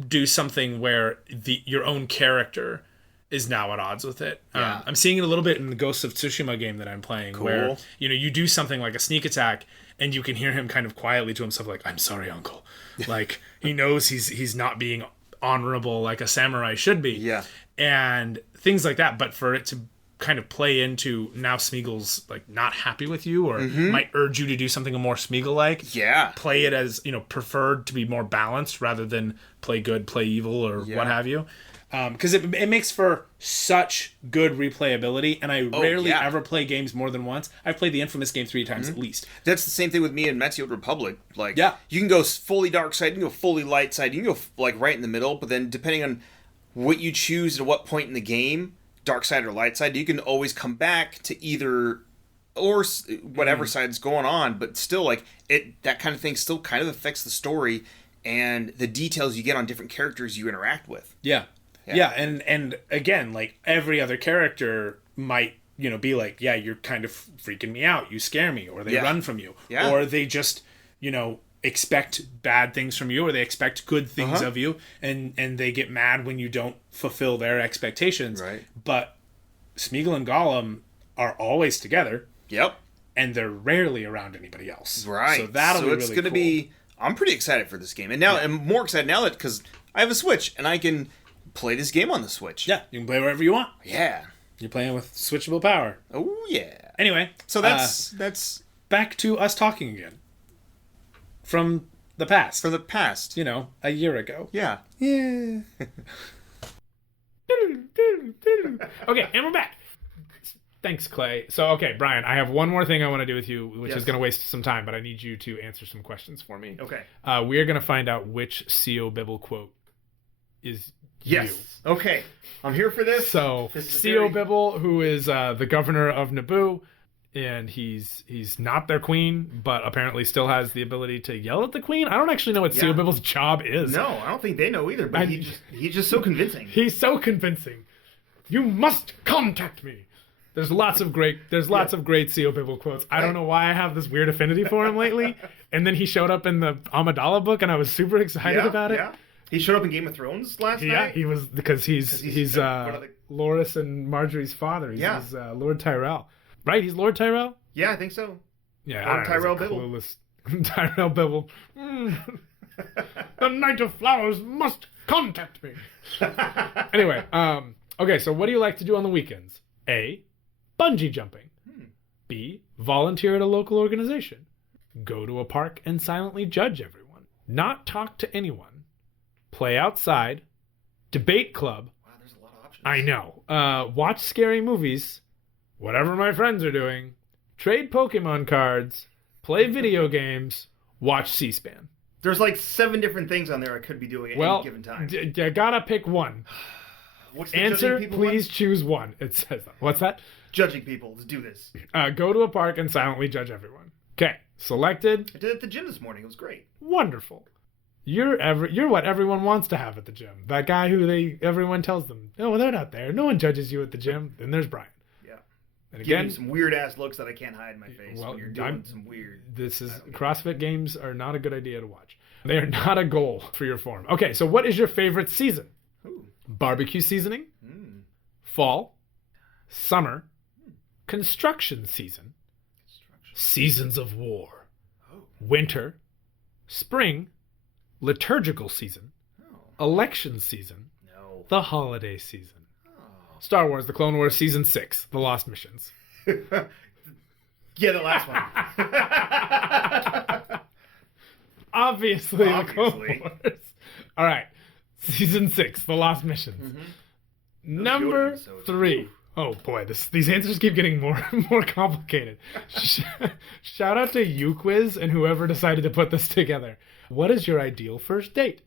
do something where your own character is now at odds with it. Yeah. I'm seeing it a little bit in the Ghost of Tsushima game that I'm playing, where you do something like a sneak attack, and you can hear him kind of quietly to himself, like, "I'm sorry, Uncle." Like he knows he's not being honorable like a samurai should be. Yeah, and things like that. But for it to kind of play into now Smeagol's like not happy with you or might urge you to do something more Smeagol-like. Yeah. Play it as, preferred to be more balanced rather than play good, play evil or what have you. Because it makes for such good replayability, and I rarely ever play games more than once. I've played the Infamous game 3 times at least. That's the same thing with me and Metz Republic. Like, you can go fully dark side, you can go fully light side, you can go like right in the middle, but then depending on what you choose at what point in the game, dark side or light side, you can always come back to either or whatever side's going on, but still like that kind of thing still kind of affects the story and the details you get on different characters you interact with. Yeah, and again, like every other character might be like, yeah, you're kind of freaking me out, you scare me, or they run from you, or they just expect bad things from you, or they expect good things of you, and they get mad when you don't fulfill their expectations. Right. But Smeagol and Gollum are always together. Yep. And they're rarely around anybody else. Right. So that'll be really cool. So it's going to be... I'm pretty excited for this game. And now I'm more excited now that because I have a Switch and I can play this game on the Switch. Yeah, you can play wherever you want. Yeah. You're playing with switchable power. Oh, yeah. Anyway. So that's... Back to us talking again. From the past. From the past. A year ago. Yeah. Yeah. Okay, and we're back. Thanks, Clay. So, okay, Brian, I have one more thing I want to do with you, which is going to waste some time, but I need you to answer some questions for me. Okay. We are going to find out which C.O. Bibble quote is Yes. Okay. I'm here for this. So, Seo Bibble, who is the governor of Naboo, and he's not their queen, but apparently still has the ability to yell at the queen. I don't actually know what Seo Bibble's job is. No, I don't think they know either, but he's just so convincing. He's so convincing. You must contact me. There's lots of great Seo Bibble quotes. I don't know why I have this weird affinity for him lately. And then he showed up in the Amidala book, and I was super excited about it. Yeah. He showed up in Game of Thrones last night. Yeah, he was because he's Loras and Marjorie's father. He's Lord Tyrell, right? He's Lord Tyrell. Yeah, I think so. Yeah, Lord Tyrell Bibble. Clueless. Tyrell Bibble. The Knight of Flowers must contact me. Anyway, okay. So, what do you like to do on the weekends? A, bungee jumping. B, volunteer at a local organization. Go to a park and silently judge everyone. Not talk to anyone. Play outside, debate club. Wow, there's a lot of options. I know. Watch scary movies, whatever my friends are doing, trade Pokemon cards, play video games, watch C-SPAN. There's like 7 different things on there I could be doing at any given time. You gotta pick one. What's the Answer, people please one? choose one. It says that. What's that? Judging people. Let's do this. Go to a park and silently judge everyone. Okay, selected. I did it at the gym this morning. It was great. Wonderful. You're what everyone wants to have at the gym. That guy who everyone tells them, no, they're not there. No one judges you at the gym. Then there's Brian. Yeah. And Give again, me some weird ass looks that I can't hide in my face. Well, when you're doing some weird. CrossFit games are not a good idea to watch. They are not a goal for your form. Okay, so what is your favorite season? Ooh. Barbecue seasoning, fall, summer, construction season, seasons of war, winter, spring, liturgical season, election season, the holiday season. Star Wars, The Clone Wars, Season 6, The Lost Missions. Yeah, the last one. Obviously. The Clone Wars. All right. Season 6, The Lost Missions. Number 3. Oh boy, these answers keep getting more complicated. Shout out to UQuiz and whoever decided to put this together. What is your ideal first date?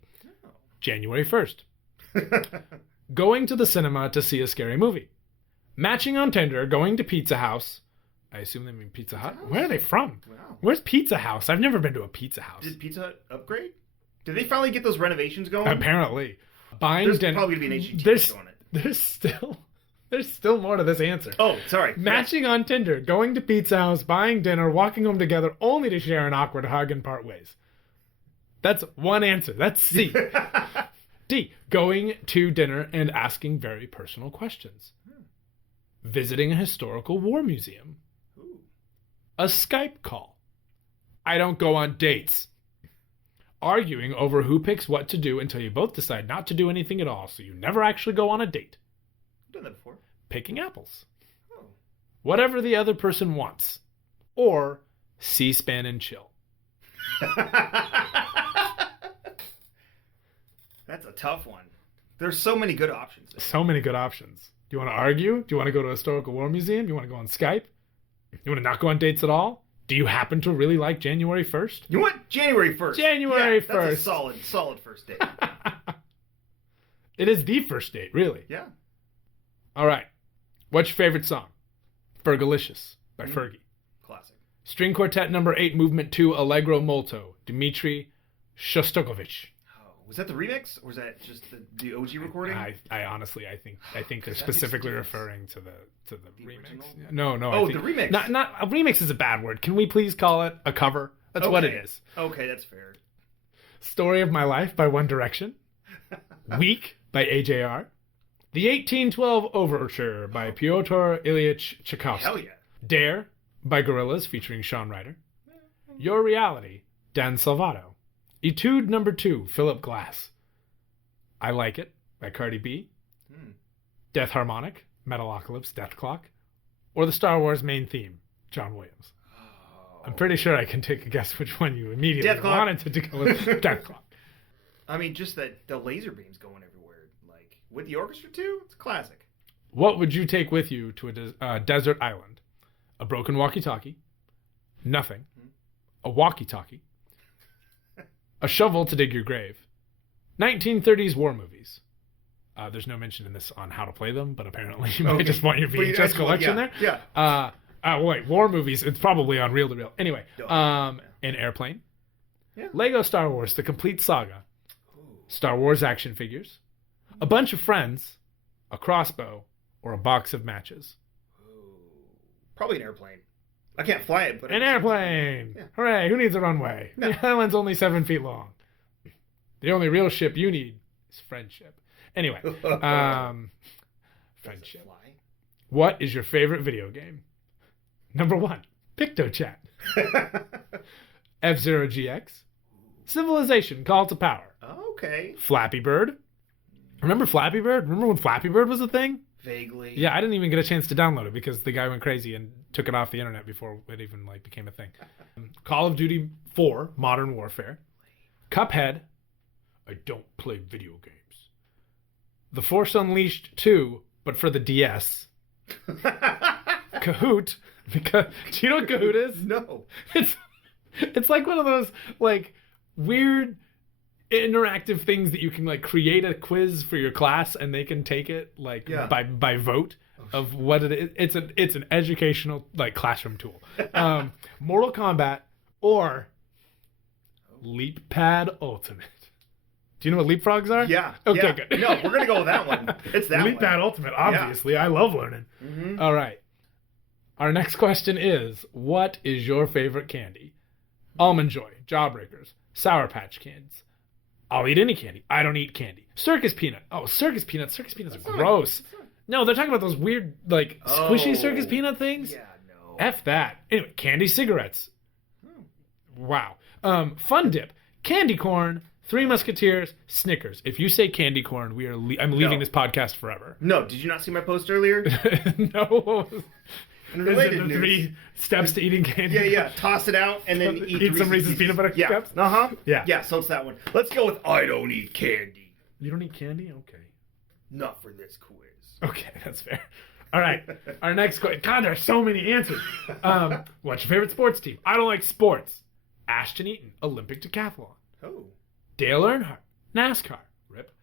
January 1st. Going to the cinema to see a scary movie. Matching on Tinder, going to Pizza House. I assume they mean Pizza Hut. Where are they from? Wow. Where's Pizza House? I've never been to a Pizza House. Did Pizza Hut upgrade? Did they finally get those renovations going? Apparently. There's probably going to be an HGTV on it. There's still more to this answer. Oh, sorry. Matching on Tinder, going to Pizza House, buying dinner, walking home together, only to share an awkward hug and part ways. That's one answer. That's C. D. Going to dinner and asking very personal questions. Visiting a historical war museum. A Skype call. I don't go on dates. Arguing over who picks what to do until you both decide not to do anything at all, so you never actually go on a date. I've done that before. Picking apples. Whatever the other person wants. Or C-SPAN and chill. That's a tough one. There's so many good options. So many good options. Do you want to argue? Do you want to go to a historical war museum? Do you want to go on Skype? You want to not go on dates at all? Do you happen to really like January 1st? You want January 1st? January 1st. That's a solid first date. It is the first date, really. Yeah. All right. What's your favorite song? Fergalicious by Fergie. Classic. String Quartet number 8, movement 2, Allegro Molto, Dmitri Shostakovich. Was that the remix, or was that just the OG recording? I honestly, I think they're specifically referring to the remix. Original? No. Oh, the remix. Not a remix is a bad word. Can we please call it a cover? That's what it is. Okay, that's fair. Story of My Life by One Direction. Week by AJR. The 1812 Overture by Pyotr Ilyich Tchaikovsky. Hell yeah. Dare by Gorillaz featuring Shawn Ryder. Your Reality, Dan Salvato. Etude number 2, Philip Glass. I Like It by Cardi B. Death Harmonic, Metalocalypse, Death Clock. Or the Star Wars main theme, John Williams. I'm pretty sure I can take a guess which one you immediately wanted to go with. Death Clock. I mean, just that the laser beams going everywhere. Like, with the orchestra too, it's a classic. What would you take with you to a desert island? A broken walkie-talkie. Nothing. A walkie-talkie. A shovel to dig your grave. 1930s war movies. There's no mention in this on how to play them, but apparently you might just want your VHS collection there. Yeah. Wait, war movies. It's probably on reel to reel. Anyway, an airplane. Yeah. Lego Star Wars: The Complete Saga. Star Wars action figures. A bunch of friends. A crossbow, or a box of matches. Probably an airplane. I can't fly it, but... An airplane! Yeah. Hooray, who needs a runway? No. The island's only 7 feet long. The only real ship you need is friendship. Anyway, friendship. What is your favorite video game? Number 1, PictoChat. F-Zero GX. Civilization, Call to Power. Okay. Flappy Bird. Remember Flappy Bird? Remember when Flappy Bird was a thing? Vaguely. Yeah, I didn't even get a chance to download it because the guy went crazy and took it off the internet before it even became a thing. Call of Duty 4, Modern Warfare. Cuphead. I don't play video games. The Force Unleashed 2, but for the DS. Kahoot. Because do you know what Kahoot is? No. It's like one of those weird interactive things that you can create a quiz for your class and they can take it by vote of what it is. It's an educational classroom tool. Mortal Kombat or Leap Pad Ultimate. Do you know what leapfrogs are? Yeah. Okay, yeah. good. No, we're gonna go with that one. It's that Leap Pad Ultimate, obviously. Yeah. I love learning. Mm-hmm. All right. Our next question is, what is your favorite candy? Almond Joy, Jawbreakers, Sour Patch Kids. I'll eat any candy. I don't eat candy. Circus Peanut. Oh, Circus Peanuts. Circus Peanuts are gross. No, they're talking about those weird, squishy Circus Peanut things. Yeah, no. F that. Anyway, candy cigarettes. Wow. Fun Dip. Candy Corn. Three Musketeers. Snickers. If you say candy corn, I'm leaving this podcast forever. No, did you not see my post earlier? No. And related news. 3 steps to eating candy. Yeah. Toss it out and then eat some Reese's peanut butter cups. Uh-huh. Yeah. Yeah, so it's that one. Let's go with I don't eat candy. You don't eat candy? Okay. Not for this quiz. Okay, that's fair. All right. Our next question. God, there's so many answers. What's your favorite sports team? I don't like sports. Ashton Eaton, Olympic decathlon. Oh. Dale Earnhardt, NASCAR. Rip.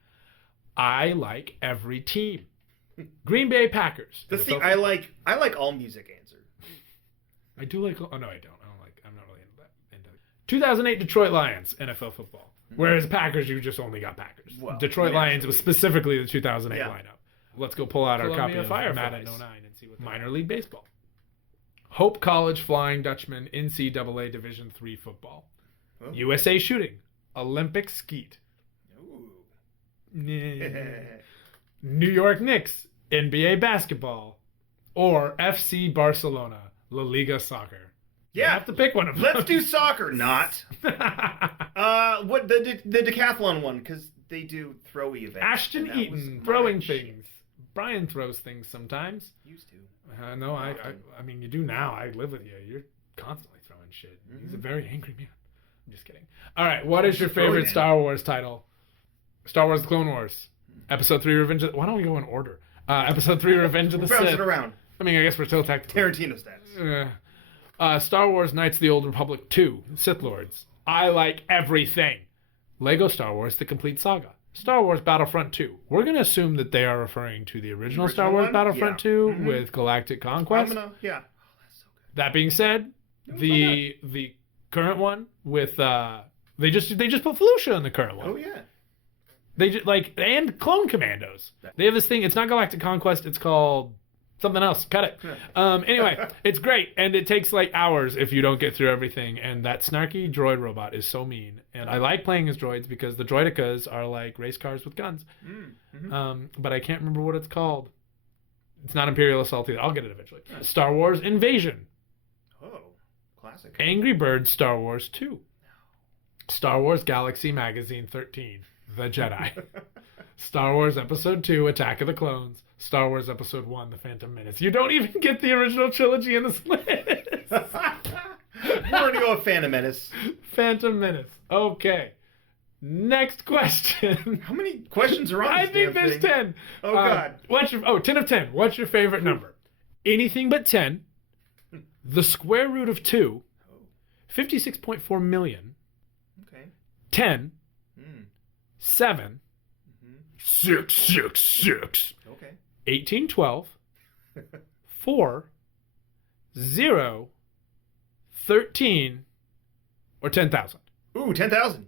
I like every team. Green Bay Packers. I like all music answer. I do like. Oh no, I don't. I'm not really into that. 2008 Detroit Lions NFL football. Whereas Packers, you just only got Packers. Well, Detroit Lions was specifically the 2008 lineup. Let's go pull out our copy of Madden 09 and see what minor league baseball. Hope College Flying Dutchman NCAA Division III football. Oh. USA Shooting. Olympic Skeet. New York Knicks, NBA basketball, or FC Barcelona, La Liga soccer. Yeah, you have to pick one of them. Let's do soccer. Not. What the decathlon one because they do throwy events. Ashton Eaton throwing things. Brian throws things sometimes. Used to. No, I mean you do now. I live with you. You're constantly throwing shit. Mm-hmm. He's a very angry man. I'm just kidding. All right, what is your favorite Star Wars title? Star Wars: The Clone Wars. Episode 3, Revenge of... Why don't we go in order? Episode 3, Revenge of the Sith. Bounce it around. I mean, I guess we're still technically... Tarantino stats. Star Wars Knights of the Old Republic 2, Sith Lords. I like everything. Lego Star Wars: The Complete Saga. Star Wars Battlefront 2. We're going to assume that they are referring to the original Star Wars Battlefront 2 with Galactic Conquest. Oh, that's so good. That being said, the current one with... They just put Felucia in the current one. Oh, yeah. They just and Clone Commandos. They have this thing. It's not Galactic Conquest. It's called something else. Cut it. Anyway, it's great, and it takes hours if you don't get through everything. And that snarky droid robot is so mean. And I like playing as droids because the droidicas are like race cars with guns. Mm-hmm. But I can't remember what it's called. It's not Imperial Assault either. I'll get it eventually. Star Wars Invasion. Oh, classic. Angry Birds Star Wars 2. Star Wars Galaxy Magazine 13. The Jedi. Star Wars Episode 2, Attack of the Clones. Star Wars Episode 1, The Phantom Menace. You don't even get the original trilogy in this list. We're going to go with Phantom Menace. Phantom Menace. Okay. Next question. How many questions are on this I think there's 10. Oh, God. 10 of 10. What's your favorite number? Anything but 10. The square root of 2. 56.4 million. Okay. 10. 7, 666. Okay. 1812 4 0 13 or 10,000. Ooh, 10,000.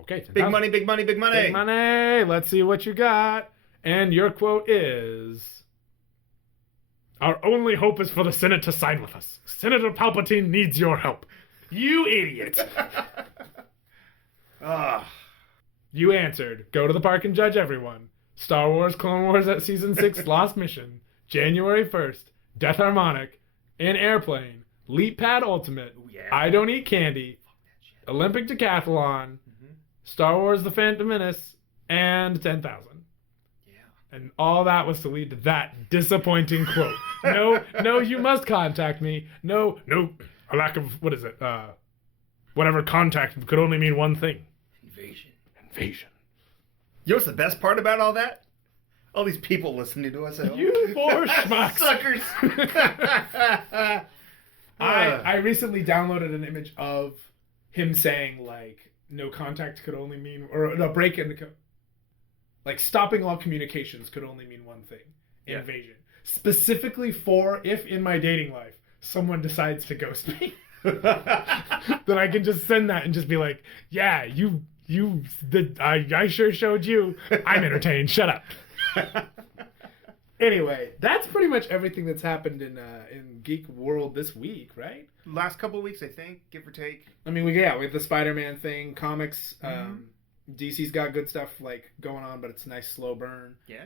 Okay, 10,000. Big money, big money, big money. Big money. Let's see what you got. And your quote is, "Our only hope is for the Senate to side with us. Senator Palpatine needs your help. You idiot." You answered, "Go to the park and judge everyone. Star Wars Clone Wars at Season 6 Lost Mission. January 1st. Death Harmonic. In Airplane. Leap Pad Ultimate. Yeah. I Don't Eat Candy. Olympic Decathlon. Star Wars The Phantom Menace. And 10,000. And all that was to lead to that disappointing quote. No, you must contact me. No, a lack of, what is it? Whatever contact could only mean one thing. Invasion. You know what's the best part about all that? All these people listening to us at home. You poor schmucks. Suckers. I recently downloaded an image of him saying, like, no contact could only mean, or no, break in, like, stopping all communications could only mean one thing. Invasion. Specifically for if in my dating life someone decides to ghost me. Then I can just send that and just be like, yeah, I sure showed you. I'm entertained. Shut up. Anyway, that's pretty much everything that's happened in Geek World this week, right? Last couple of weeks, I think, give or take. I mean, we have the Spider-Man thing, comics. DC's got good stuff like going on, but it's a nice slow burn. Yeah.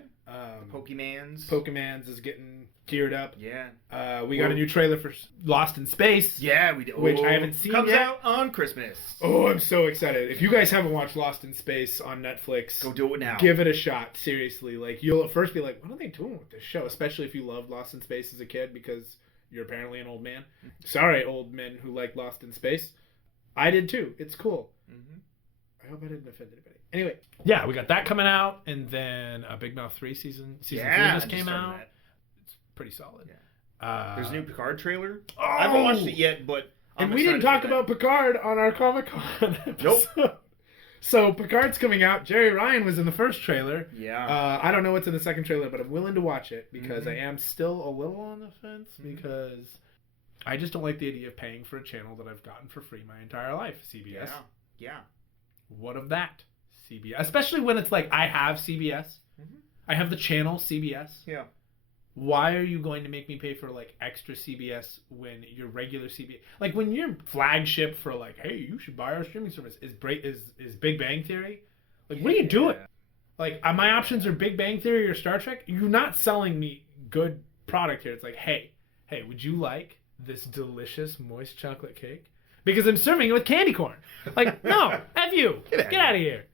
Pokemans is getting geared up. Yeah. We got a new trailer for Lost in Space. Yeah, we do. Which I haven't seen Comes yet. out on Christmas. Oh, I'm so excited. If you guys haven't watched Lost in Space on Netflix, go do it now. Give it a shot. Seriously. Like, you'll at first be like, what are they doing with this show? Especially if you loved Lost in Space as a kid because you're apparently an old man. Sorry, old men who like Lost in Space. I did too. It's cool. I hope I didn't offend anybody. Anyway, yeah, we got that coming out, and then Big Mouth 3 season 3 just came out. It's pretty solid. Yeah. There's a new Picard trailer. Oh! I haven't watched it yet, but and we didn't talk about Picard on our Comic-Con episode. Nope. So Picard's coming out. Jerry Ryan was in the first trailer. Yeah. I don't know what's in the second trailer, but I'm willing to watch it because I am still a little on the fence because I just don't like the idea of paying for a channel that I've gotten for free my entire life. CBS. Yeah. What of that? CBS. Especially when it's like, I have CBS. I have the channel CBS. Yeah. Why are you going to make me pay for, like, extra CBS when your regular CBS... Like, when your flagship for, like, hey, you should buy our streaming service is Big Bang Theory. Like, what are you doing? Like, my options are Big Bang Theory or Star Trek. You're not selling me good product here. It's like, hey, would you like this delicious moist chocolate cake? Because I'm serving it with candy corn. Like, no, F you. Get out of here.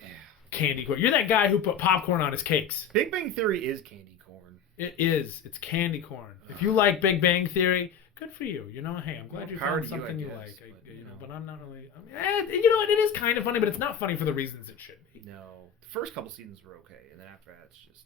Yeah. Candy corn. You're that guy who put popcorn on his cakes. Big Bang Theory is candy corn. It is. It's candy corn. If you like Big Bang Theory, good for you. You know, hey, I'm glad you found something you like. But I'm not really... you know, it is kind of funny, but it's not funny for the reasons it should be. No. The first couple seasons were okay, and then after that, it's just...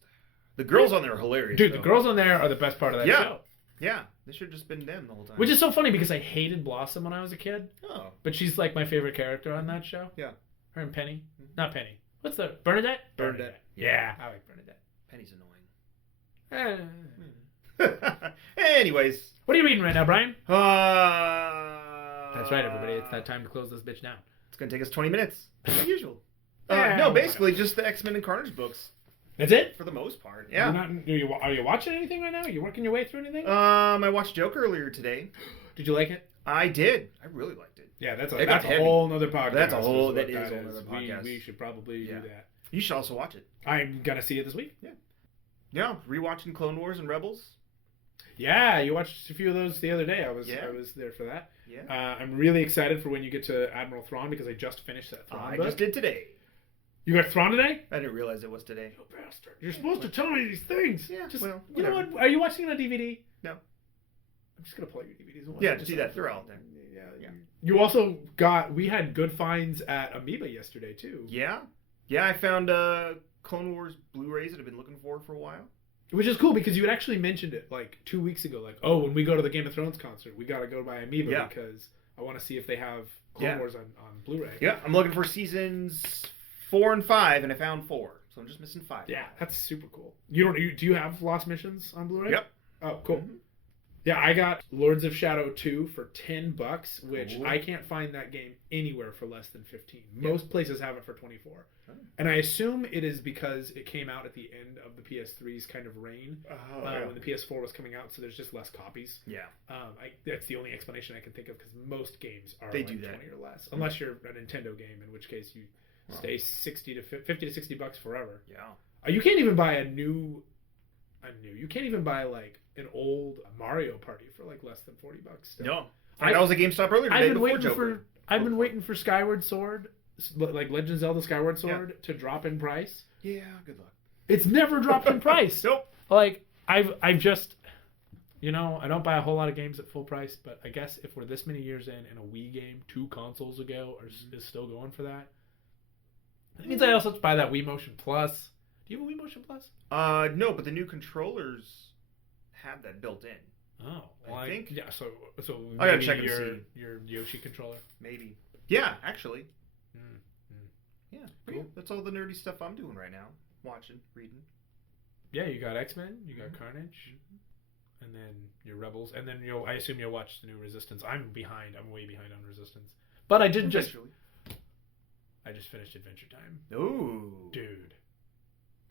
The girls on there are hilarious. Dude, the girls on there are the best part of that show. Yeah, they should have just been them the whole time. Which is so funny because I hated Blossom when I was a kid. Oh. But she's like my favorite character on that show. Yeah. Her and Penny. Not Penny. What's the... Bernadette? Bernadette. Yeah, I like Bernadette. Penny's annoying. Anyways. What are you reading right now, Brian? That's right, everybody. It's that time to close this bitch down. It's going to take us 20 minutes. As usual. Yeah, no, basically just the X-Men and Carnage books. That's it? For the most part, yeah. Are you watching anything right now? Are you working your way through anything? I watched Joker earlier today. Did you like it? I did. I really liked it. Yeah, that's a whole nother podcast. That is a whole nother podcast. We should probably do that. You should also watch it. I'm gonna see it this week. Yeah, rewatching Clone Wars and Rebels. Yeah, you watched a few of those the other day. I was there for that. Yeah. I'm really excited for when you get to Admiral Thrawn because I just finished that Thrawn book. Just did today. You got Thrawn today? I didn't realize it was today. You bastard. You're supposed to tell me these things. Yeah, you know what? Are you watching it on DVD? No. I'm just going to pull your DVDs. Yeah, just do that. They're out there. Yeah. You also we had good finds at Amoeba yesterday, too. Yeah. Yeah, I found Clone Wars Blu-rays that I've been looking for a while. Which is cool because you had actually mentioned it like 2 weeks ago. Like, oh, when we go to the Game of Thrones concert, we got to go by Amoeba because I want to see if they have Clone Wars on Blu-ray. Yeah, I'm looking for seasons 4 and 5, and I found 4. So I'm just missing 5. Yeah, that's super cool. Do you have Lost Missions on Blu-ray? Yep. Oh, cool. Mm-hmm. Yeah, I got Lords of Shadow 2 for $10, which I can't find that game anywhere for less than 15. Most places have it for 24. And I assume it is because it came out at the end of the PS3's kind of reign when the PS4 was coming out, so there's just less copies. Yeah. That's the only explanation I can think of, because most games are do 20 or less. Unless you're a Nintendo game, in which case you stay $50 to $60 forever. Yeah. You can't even buy you can't even buy like an old Mario Party for like less than $40 still. No. I was at GameStop earlier today. I've been waiting for Skyward Sword, like Legend of Zelda Skyward Sword, to drop in price. Yeah, good luck. It's never dropped in price. Nope. Like I've just, I don't buy a whole lot of games at full price, but I guess if we're this many years in and a Wii game 2 consoles ago is still going for that, that means I also have to buy that Wii Motion Plus. Do you have a Wii Motion Plus? No, but the new controllers have that built in. Oh, well, I think. Yeah, so I gotta check and see. Your Yoshi controller. Maybe. Yeah, actually. Yeah, cool. Yeah, that's all the nerdy stuff I'm doing right now. Watching, reading. Yeah, you got X-Men, you got Carnage, and then your Rebels, and then I assume you'll watch the new Resistance. I'm behind. I'm way behind on Resistance. But I did just finished Adventure Time. Ooh. Dude.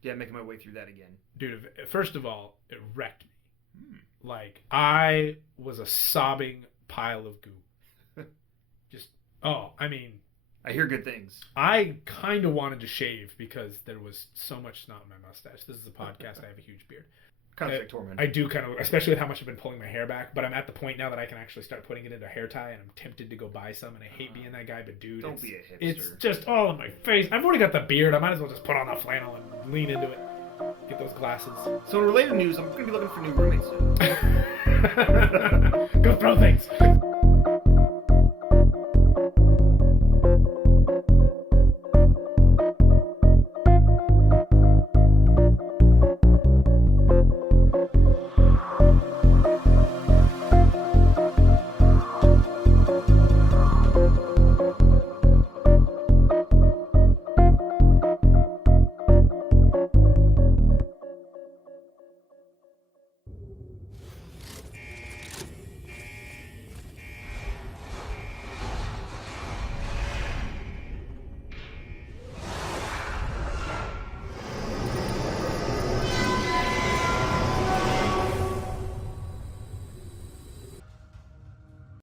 Yeah, making my way through that again. Dude, first of all, it wrecked me. Like, I was a sobbing pile of goo. I hear good things. I kind of wanted to shave because there was so much snot in my mustache. This is a podcast. I have a huge beard. Kind of Victorian. I do kind of, especially with how much I've been pulling my hair back. But I'm at the point now that I can actually start putting it into a hair tie, and I'm tempted to go buy some. And I hate being that guy, but dude, don't be a hipster. It's just all in my face. I've already got the beard. I might as well just put on the flannel and lean into it. Get those glasses. So in related news, I'm going to be looking for new roommates soon. Go throw things.